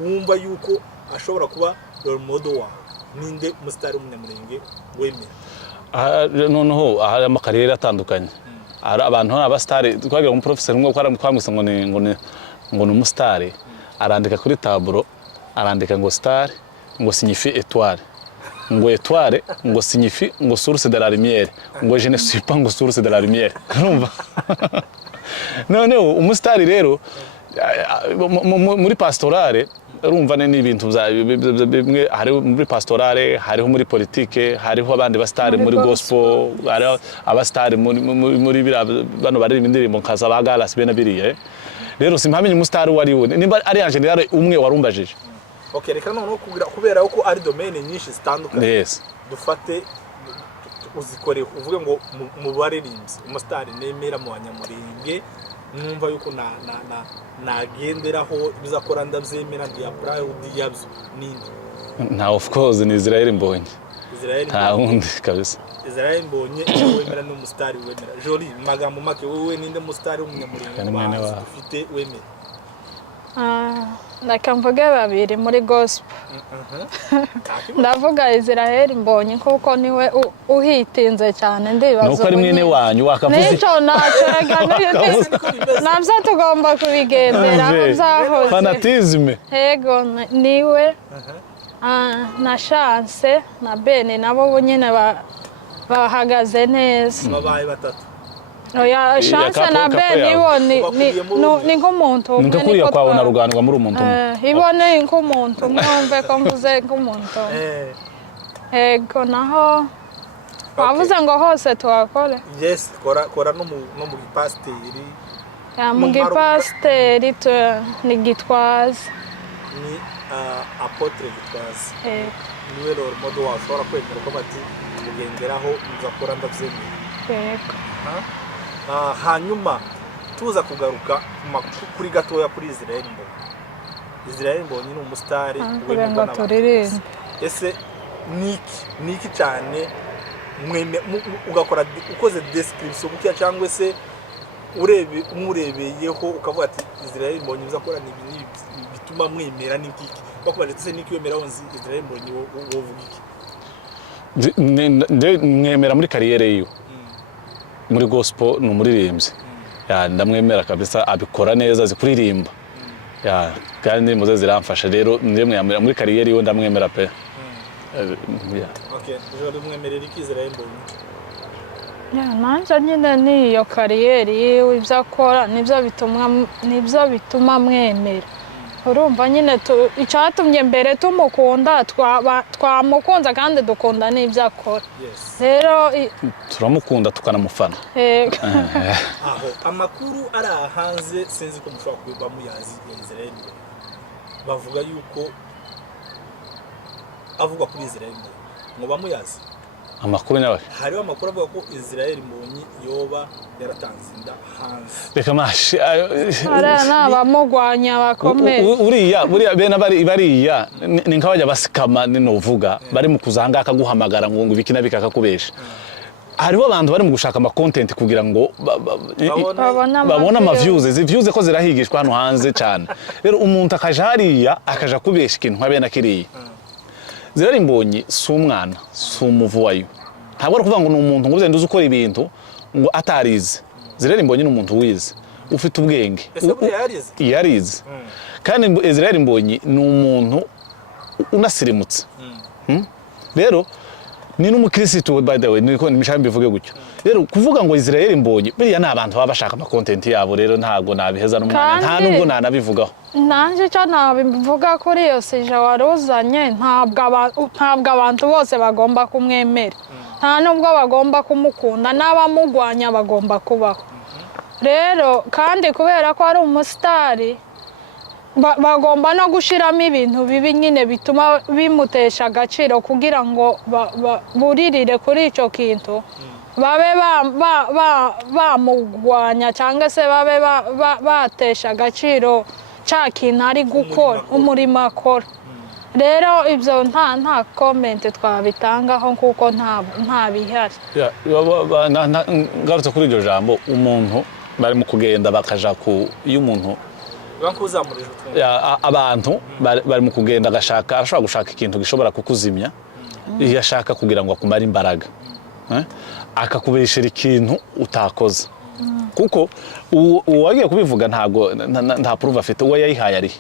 wumva yuko ashobora kuba role model wa ninde mustari w'umunyamurenge wemera noneho hari amakarere atandukanye abantu abastari twagira mu professor umwe kwamwise ngo ni umustari arandika kuri tableau arandika ngo star ngo signifie étoile ngo étoile ngo signifie ngo source de la lumière ngo je ne suis pas ngo source de la lumière urumva none umustari rero muri pastorale urumva ni ibintu bimwe hari muri pastorale hariho muri politike hariho abandi basitari muri gospel hariho abasitari muri bano baririmba indirimbo nkaza ba Galas bene biriye rero simpamenye umusitari wari we nimba ari en general umwe warumbajije. Okay, reka noneho kubera ko ari domaine nyinshi zitandukanye. Yes. Dufate uzikore uvuge ngo mu baririmbyi umusitari nemera mu Banyamurenge numva yuko nagenderaho bizakora ndabyemera ndi proud yabyo nindi. Na of course ni Israel Mbonyi. Israel nta wundi kabisa. Israel Mbonyi wemera n'umusitari wemera. Joli magambo make wowe ninde musitari w'Umunyamurenge ufite wemera? Ndakamvuge babiri muri gospel. Ndavuga Israel Mbonyi kuko niwe uhitinze cyane ndibazo. Nuko ari mwene wanyu wakavuze. Nico nacega nabyo tugomba kubigendera byahoze. Fanatisme. Yego niwe na Chance na Bene nabo nyine bahagaze neza. Babaye batatu. Oya Chance na Bene ni nk'umuntu umwe niko kwabona ruganirwa muri umuntu umwe. Ibone nk'umuntu mwumve ko mvuze nk'umuntu. Ego naho bavuze ngo hose tuhakore. Yes, kora no mu gipasteri. Mu gipasteri ni Gitwaza. Ni Apotre Gitwaza. Niwe role model washobora kwemera ko bati mugenderaho muzakora ndabyemera. Hanyuma tuza kugaruka kuri gatoya kuri Israel Mbonyi. Israel Mbonyi ni umusitari wemerwa n'abantu. Ese niki cyane ugakora ukoze description gutya cyangwa se umurebeyeho ukavuga ati Israel Mbonyi uzakora ni bituma mwemera niki bakubaje se niki wemera wonzi Israel Mbonyi wovuga iki? Mwemera muri kariyere yiwe muri gospel ni umuririmbyi ndamwemera kabisa abikora neza zikuririmba kandi muze ziramfasha rero ndemwemera muri kariyere yiwe ndamwemera pe. Okay, je mwemerera iki Israel Mbonyi? Nanje nyine niyo kariyeri yiwe ibyo akora nibyo bituma mwemera. Urumva nyine icyatumye mbere tumukunda twamukunza kandi dukunda n'ibyo akora. Rero turamukunda tukanamufana. Aho amakuru ari hanze sinzi ko mushobora kuba muyazi Israel bavuga yuko avuga kuri Israel ngo bamuyazi. Amakuru nyawe hariho amakuru avuga ko Israel Mbonyi yoba yaratanze inda hanze. Reka mashi n'abamugwanya bakomeye. Buriya bene bariya ni nk'abajya basikama ninovuga bari mu kuzanga akaguhamagara ngo ibikina bikakakubesha. Hariho abantu bari mu gushaka ama content kugira ngo babona ama views ko zirahigishwa hano hanze cyane. Rero umuntu akaja hariya akaja kubesha ikintu nkabena kiriya. Israel Mbonyi si umwana si umuvuwayo ntabwo ari kuvuga ngo ni umuntu ngo uzende ukora ibintu ngo atarize. Israel Mbonyi ni umuntu wize ufite ubwenge yarize kandi Israel Mbonyi ni umuntu unasirimutse. Rero ni n'umukristo by the way niko nimishambi bivuge gutyo. Rero kuvuga ngo Israel Mbonyi biriya ni abantu baba bashaka ama content yabo rero ntago nabiheza n'umwana nta nubwo nanabivugaho. Nanje cyo nabivuga kuri iyo sije waruzanye ntabwo abantu bose bagomba kumwemera. Nta nubwo bagomba kumukunda n'abamugwanya bagomba kubaho. Rero kandi kubera ko ari umusitari bagomba no gushiramo ibintu bibi nyine bituma bimutesha agaciro kugira ngo buririre kuri icyo kintu babe bamugwanya cyangwa se babe batesha agaciro cya kintu ari gukora umurimo akora. Rero ibyo nta comment twabitangaho kuko nta bihari. Ngarutse kuri iryo jambo umuntu bari mu kugenda bakaja ku iyo umuntu abantu bari mu kugenda agashaka arashobora gushaka ikintu gishobora kukuzimya iyo ashaka kugira ngo akumare imbaraga akakubeshera ikintu utakoze kuko uwagiye kubivuga nta proof afite uwo yayihaye ari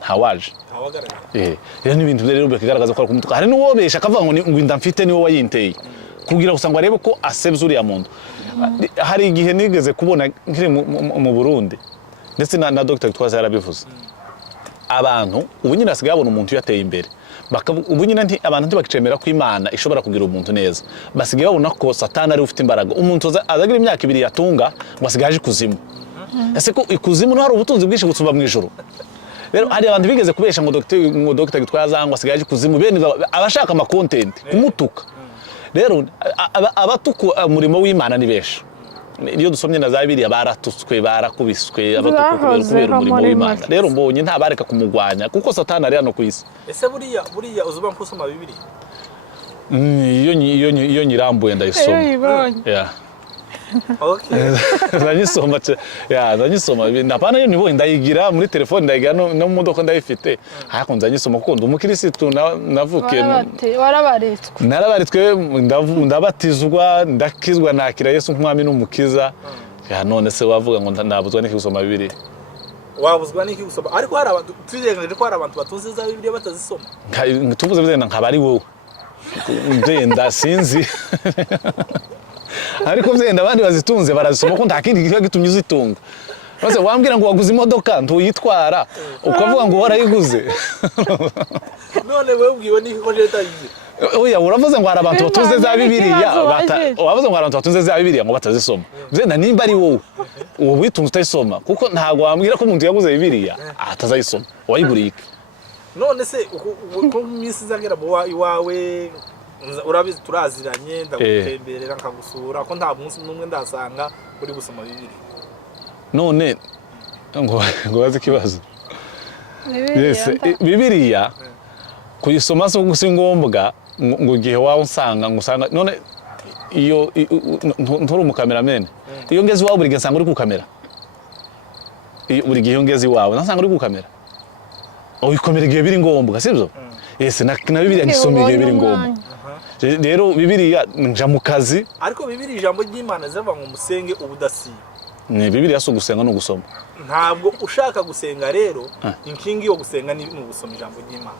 ntawaje rero ni ibintu rero bigaragaza ko ari hari n'uwobesha akavuga ngo inda mfite niwe wayinteye kugira usanga arebe ko asebya uriya muntu. Hari igihe nigeze kubona nkiri mu Burundi ndetse na Dr. Gitwaza yarabivuze abantu ubu nyine hasigaye babona umuntu yateye imbere ubu nyine abantu ntibakicemera ko Imana ishobora kugira umuntu neza, basigaye babona ko Satani ari ufite imbaraga. Umuntu azagira imyaka 2 yatunga ngo asigaje ikuzimu. Ese ko ikuzimu no hari ubutunzi bwinshi gusumba mu ijuru. Rero hari abantu bigeze kubesha ngo Dr. Gitwaza ngo asigaje ikuzimu, bene abashaka ama content kumutuka. Rero abatuku umurimo w'Imana ni besha. Iyo dusomye na za Bibiliya baratutswe barakubiswe abatuku kubera umurimo w'Imana. Rero mbonye nta bareka kumugwanya kuko Satani ari hano ku isi. Ese buriya uzuba kusoma Bibiliya? Iyo nyirambuye ndayisoma. Yeah. Okay. Ndanyisoma napana yo nibonye ndayigira muri telefone, ndayigira no mu modoka ndayifite. Ariko nzanyisoma kuko ndumukirisitu navukiye. Warabaritswe. Narabaritswe ndabatizwa ndakizwa nakira Yesu nk'umwami n'umukiza. None se wavuga ngo nabuzwa n'iki gusoma Bibiliya? Wabuzwa n'iki gusoma? Ariko hari abantu tujegereje ko hari abantu batunze za Bibiliya batazisoma. Tuvuze bizenda nkabari wowe. Ndenda sinzi. Ariko vyenda abandi bazitunze barazisoma ko nta kindi gihe gitumye uzitunga. Bose wambwira ngo waguze imodoka ntuyitwara ukavuga ngo warayiguze. None wewe ubwiwe n'iki ko leta yize? Oya uravuze ngo hari abantu batunze za Bibiliya wavuze ngo hari abantu batunze za Bibiliya ngo batazisoma. Vyenda nimba ari wowe witunze utayisoma kuko ntago wambwira ko umuntu yaguze Bibiliya atazayisoma wayiguriye iki. None se ko misi zagera bo iwawe urabizi turaziranye ndagutemberera nkagusura ko nta munsi numwe ndasanga uri gusoma Bibiliya. None ngo bazi kibazo. Yes, Bibiliya kuyisoma so gusi ngombwa ngo gihe wawe usanga ngusanga none iyo nturi umukameramen. Iyo ngeze wawe buri nsanga uri ku kamera. Iyo buri gihe ngeze wawe nasanga uri ku kamera. Uyikomera igihe biri ngombwa sibyo? Yes, na Bibiliya ngisoma igihe biri ngombwa. Rero Bibiliya nja mu kazi. Ariko Bibiliya ijambo ry'Imana zava mu musenge ubudasiba. Ni Bibiliya so gusenga no gusoma. Ntabwo ushaka gusenga rero inkingi yo gusenga ni gusoma ijambo ry'Imana.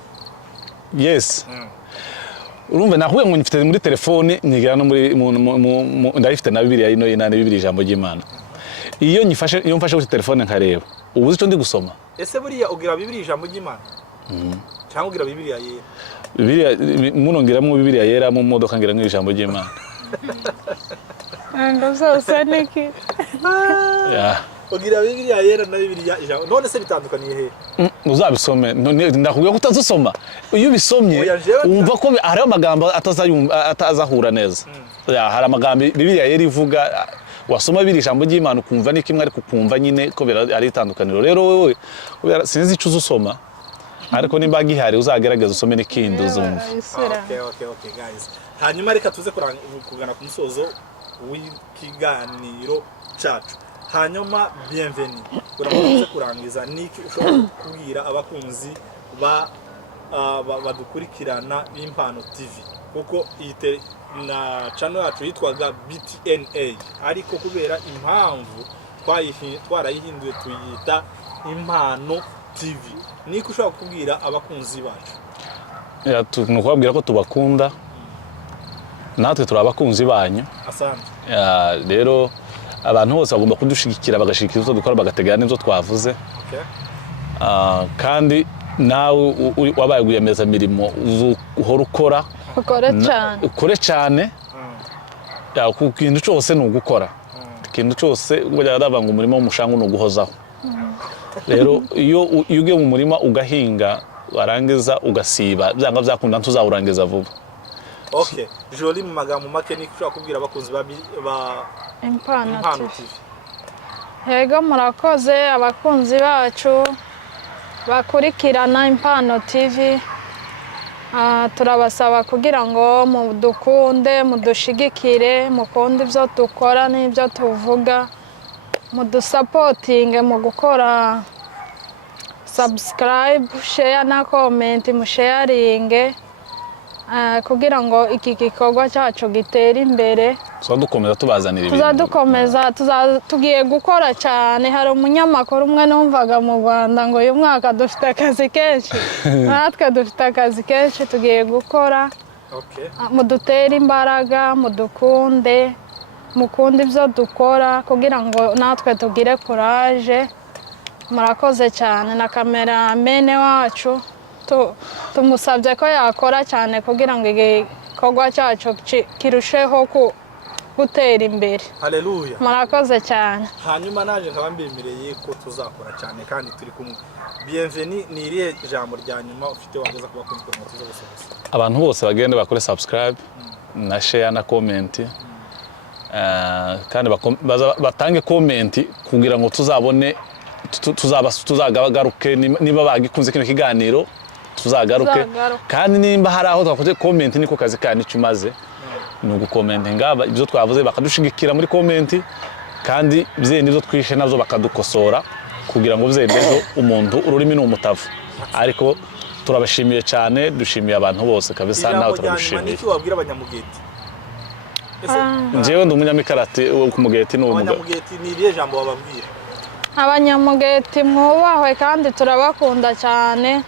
Yes. Urumva nahuye ngo nyifite muri telefone nyigira no muri ndayifite na Bibiliya ino inane Bibiliya ijambo ry'Imana. Iyo mfashe kuri telefone nkareba ubuzi cyo ndi gusoma. Ese buriya ugira Bibiliya ijambo ry'Imana? Cyangwa ugira Bibiliya yera? Bibiliya munongiramo Bibiliya yera mu modoka ngira nk'ijambo ry'Imana. Ngo zose niki. Ugira Bibiliya yera na Bibiliya ijambo. None se bitandukaniye he? Uzabisome ndakubwiye ko utazusoma. Iyo bisomye umva ko hari amagambo atazahura neza. Hari amagambo Bibiliya yera ivuga wasoma Bibiliya ijambo ry'Imana ukumva ni kimwe ariko ukumva nyine ko ari itandukaniro. Rero wewe sinzi icyo uzusoma. Ariko nimba gihari uzagerageza usome n'ikindi uzumva. Okay guys. Hanyuma reka tuze kugana ku musozo w'ikiganiro cyacu. Hanyuma bienvenue. Uramuze kurangiza niki ushobora kubwira abakunzi badukurikirana b'Impano TV. Kuko iyi na channel yacu yitwaga BTNA. Ariko kubera impamvu twarayihinduye tuyita Impano TV. Niko ushobora kubwira abakunzi bacu? Nukubabwira ko tubakunda natwe turi abakunzi banyu. Asante. Rero abantu bose bagomba kudushigikira bagashikira icyo dukora bagategera n'ibyo twavuze. Kandi nawe wabaye guyemeza mirimo uhora ukora. Ukore cyane. Ku kintu cyose ni ugukora. Ikintu cyose ngo ngo umurimo w'umushangu no guhozaho. Rero iyo ugiye mu murima ugahinga warangiza ugasiba byanga byakunda ntuzawurangiza vuba. Okay, Jolie mu magambo make ni kushaka kubwira abakunzi ba Impano TV. Yego murakoze abakunzi bacu bakurikirana Impano TV. Turabasaba kugira ngo mudukunde mudushigikire mukunde ibyo dukora n'ibyo tuvuga. Mudusapotinge mu gukora subscribe, share na comment, musharinge kugira ngo iki gikorwa cyacu gitere imbere. Tuzadukomeza tubazanira ibintu. Tuzadukomeza tugiye gukora cyane. Hari umunyamakuru umwe numvaga mu Rwanda ngo uyu mwaka dufite akazi kenshi. Natwe dufite akazi kenshi tugiye gukora. Mudutere imbaraga, mudukunde. Mukunde ibyo dukora kugira ngo natwe tugire courage murakoze cyane na kameramene wacu tumusabye ko yakora cyane kugira ngo igikorwa cyacu kirusheho gutera imbere. Haleluya. Murakoze cyane. Hanyuma naje nkaba mbemereye ko tuzakora cyane kandi turi kumwe. Bienvenue, ni irihe jambo rya nyuma ufite wageza kuba kunzwe mu tuzo bose? Abantu bose bagende bakore subscribe na share na comment, kandi batange comment kugira ngo tuzabone tuzagaruke niba bagikunze kino kiganiro tuzagaruke, kandi nimba hari aho twakoze comment niko kazi kandi cyumaze ni ugukomenta ngaba ibyo twavuze bakadushigikira muri comment, kandi byende ibyo twishe navyo bakadukosora kugira ngo byendezo umuntu ururimi ni umutavu. Ariko turabashimiye cyane, dushimiye abantu bose kabisa, nawe turabishimiye. Iki wabwira abanyamugeti? Njyewe ndi umunyamikarati wo ku Mugeti Abanyamugeti ni irihe jambo wababwira? Abanyamugeti mwubahwe kandi turabakunda cyane.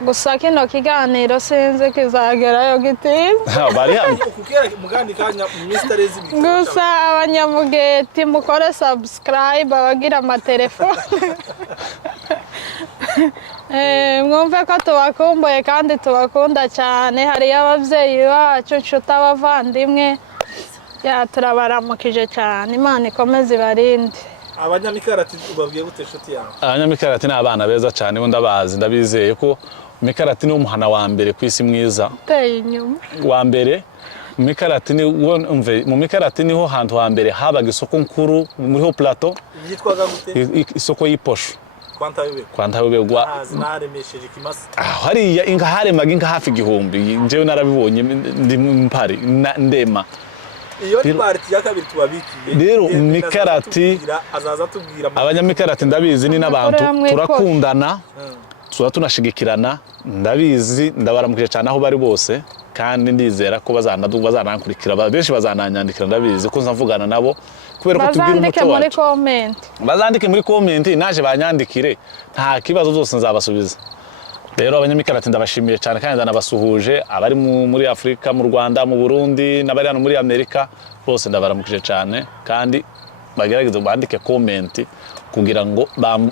Gusa kino kiganiro sinzi kizagerayo gitinze. Bari hano. Ukukera mugandi kanya Mr. Rezi. Gusa abanyamugeti mukore subscribe abagira amatelefone. Mwumve ko tubakumbuye kandi tubakunda cyane. Hari ababyeyi bacu, inshuti, abavandimwe. Turabaramukije cyane. Imana ikomeze ibarinde. Abanyamikarati ubabwiye gute inshuti yawe? Abanyamikarati ni abana beza cyane, bo ndabazi, ndabizeye ko Mikarati ni umuhana wa mbere ku isi mwiza. Teye inyuma. Wa mbere Mikarati ni mu Mikarati niho hantu ha mbere habaga isoko nkuru muri ho plateau. Yitwaga gute? Isoko y'Iposho. Kwantabegwa naremesheje Kimasa. Hariya inga haremaga inga hafi igihumbi. Njewe narabibonye ndi mpari ndema. Iyo ni parti ya kabiri tubabikiye. Rero Mikarati azaza tubwira Abanyamikarati ndabizi ni n'abantu turakundana. Tuba tunashigikirana, ndabizi ndabaramukije cyane aho bari bose, kandi ndizera ko bazanankurikira, benshi bazananyandikira, ndabizi ko nzavugana nabo kubera ko tubwira umuco wacu. Bazandike muri comment, naje banyandikire, nta kibazo zose nzabasubiza. Rero Abanyamikarati ndabashimiye cyane kandi ndanabasuhuje, abari muri Afrika, mu Rwanda, mu Burundi, n'abari hano muri Amerika, bose ndabaramukije cyane, kandi bagerageze bandike comment kugira ngo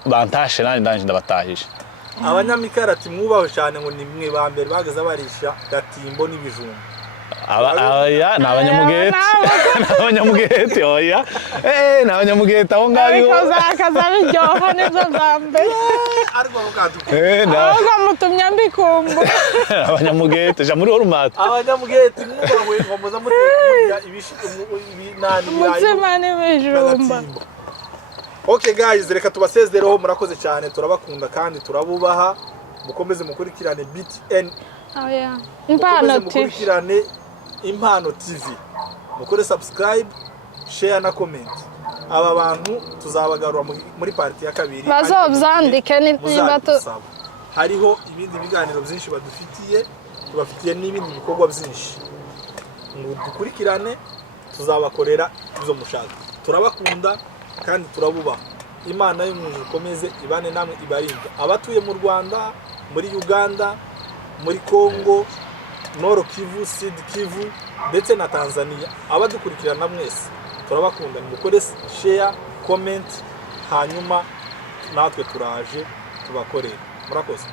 bantashe nanjye ndabatahishe. Abanyamikarati mwubaho cyane ngo ni mwe ba mbere bagaza barisha gatimbo n'ibijumba. Aya ni Abanyamugeti. Abanyamugeti oya. Ni Abanyamugeti aho ngaho. Ariko zakaza biryoha nibyo bya mbere. Ariko bukadu. Ahubwo mutumye mbikumbu. Abanyamugeti ja muri Orumati. Abanyamugeti mwubaho ngo muza mutekura ibinani mutsima n'ibijumba. Okay guys, reka tubasezereho, murakoze cyane, turabakunda kandi turabubaha. Mukomeze mukurikirane BTN. Impano TV. Mukurikirane Impano TV. Mukore subscribe, share na comment. Aba bantu tuzabagarura muri parti ya kabiri. Bazobyandike niba hariho ibindi biganiro byinshi badufitiye, tubafitiye n'ibindi bikorwa byinshi. Ngo dukurikirane, tuzabakorera izo mushaka. Turabakunda kandi turabubaha. Imana yo mu ikomeze ibane namwe ibarinda. Abatuye mu Rwanda, muri Uganda, muri Congo, Nord Kivu, Sud Kivu ndetse na Tanzania, abadukurikirana mwese turabakunda. Mukore share, comment, hanyuma natwe turaje tubakorera. Murakoze.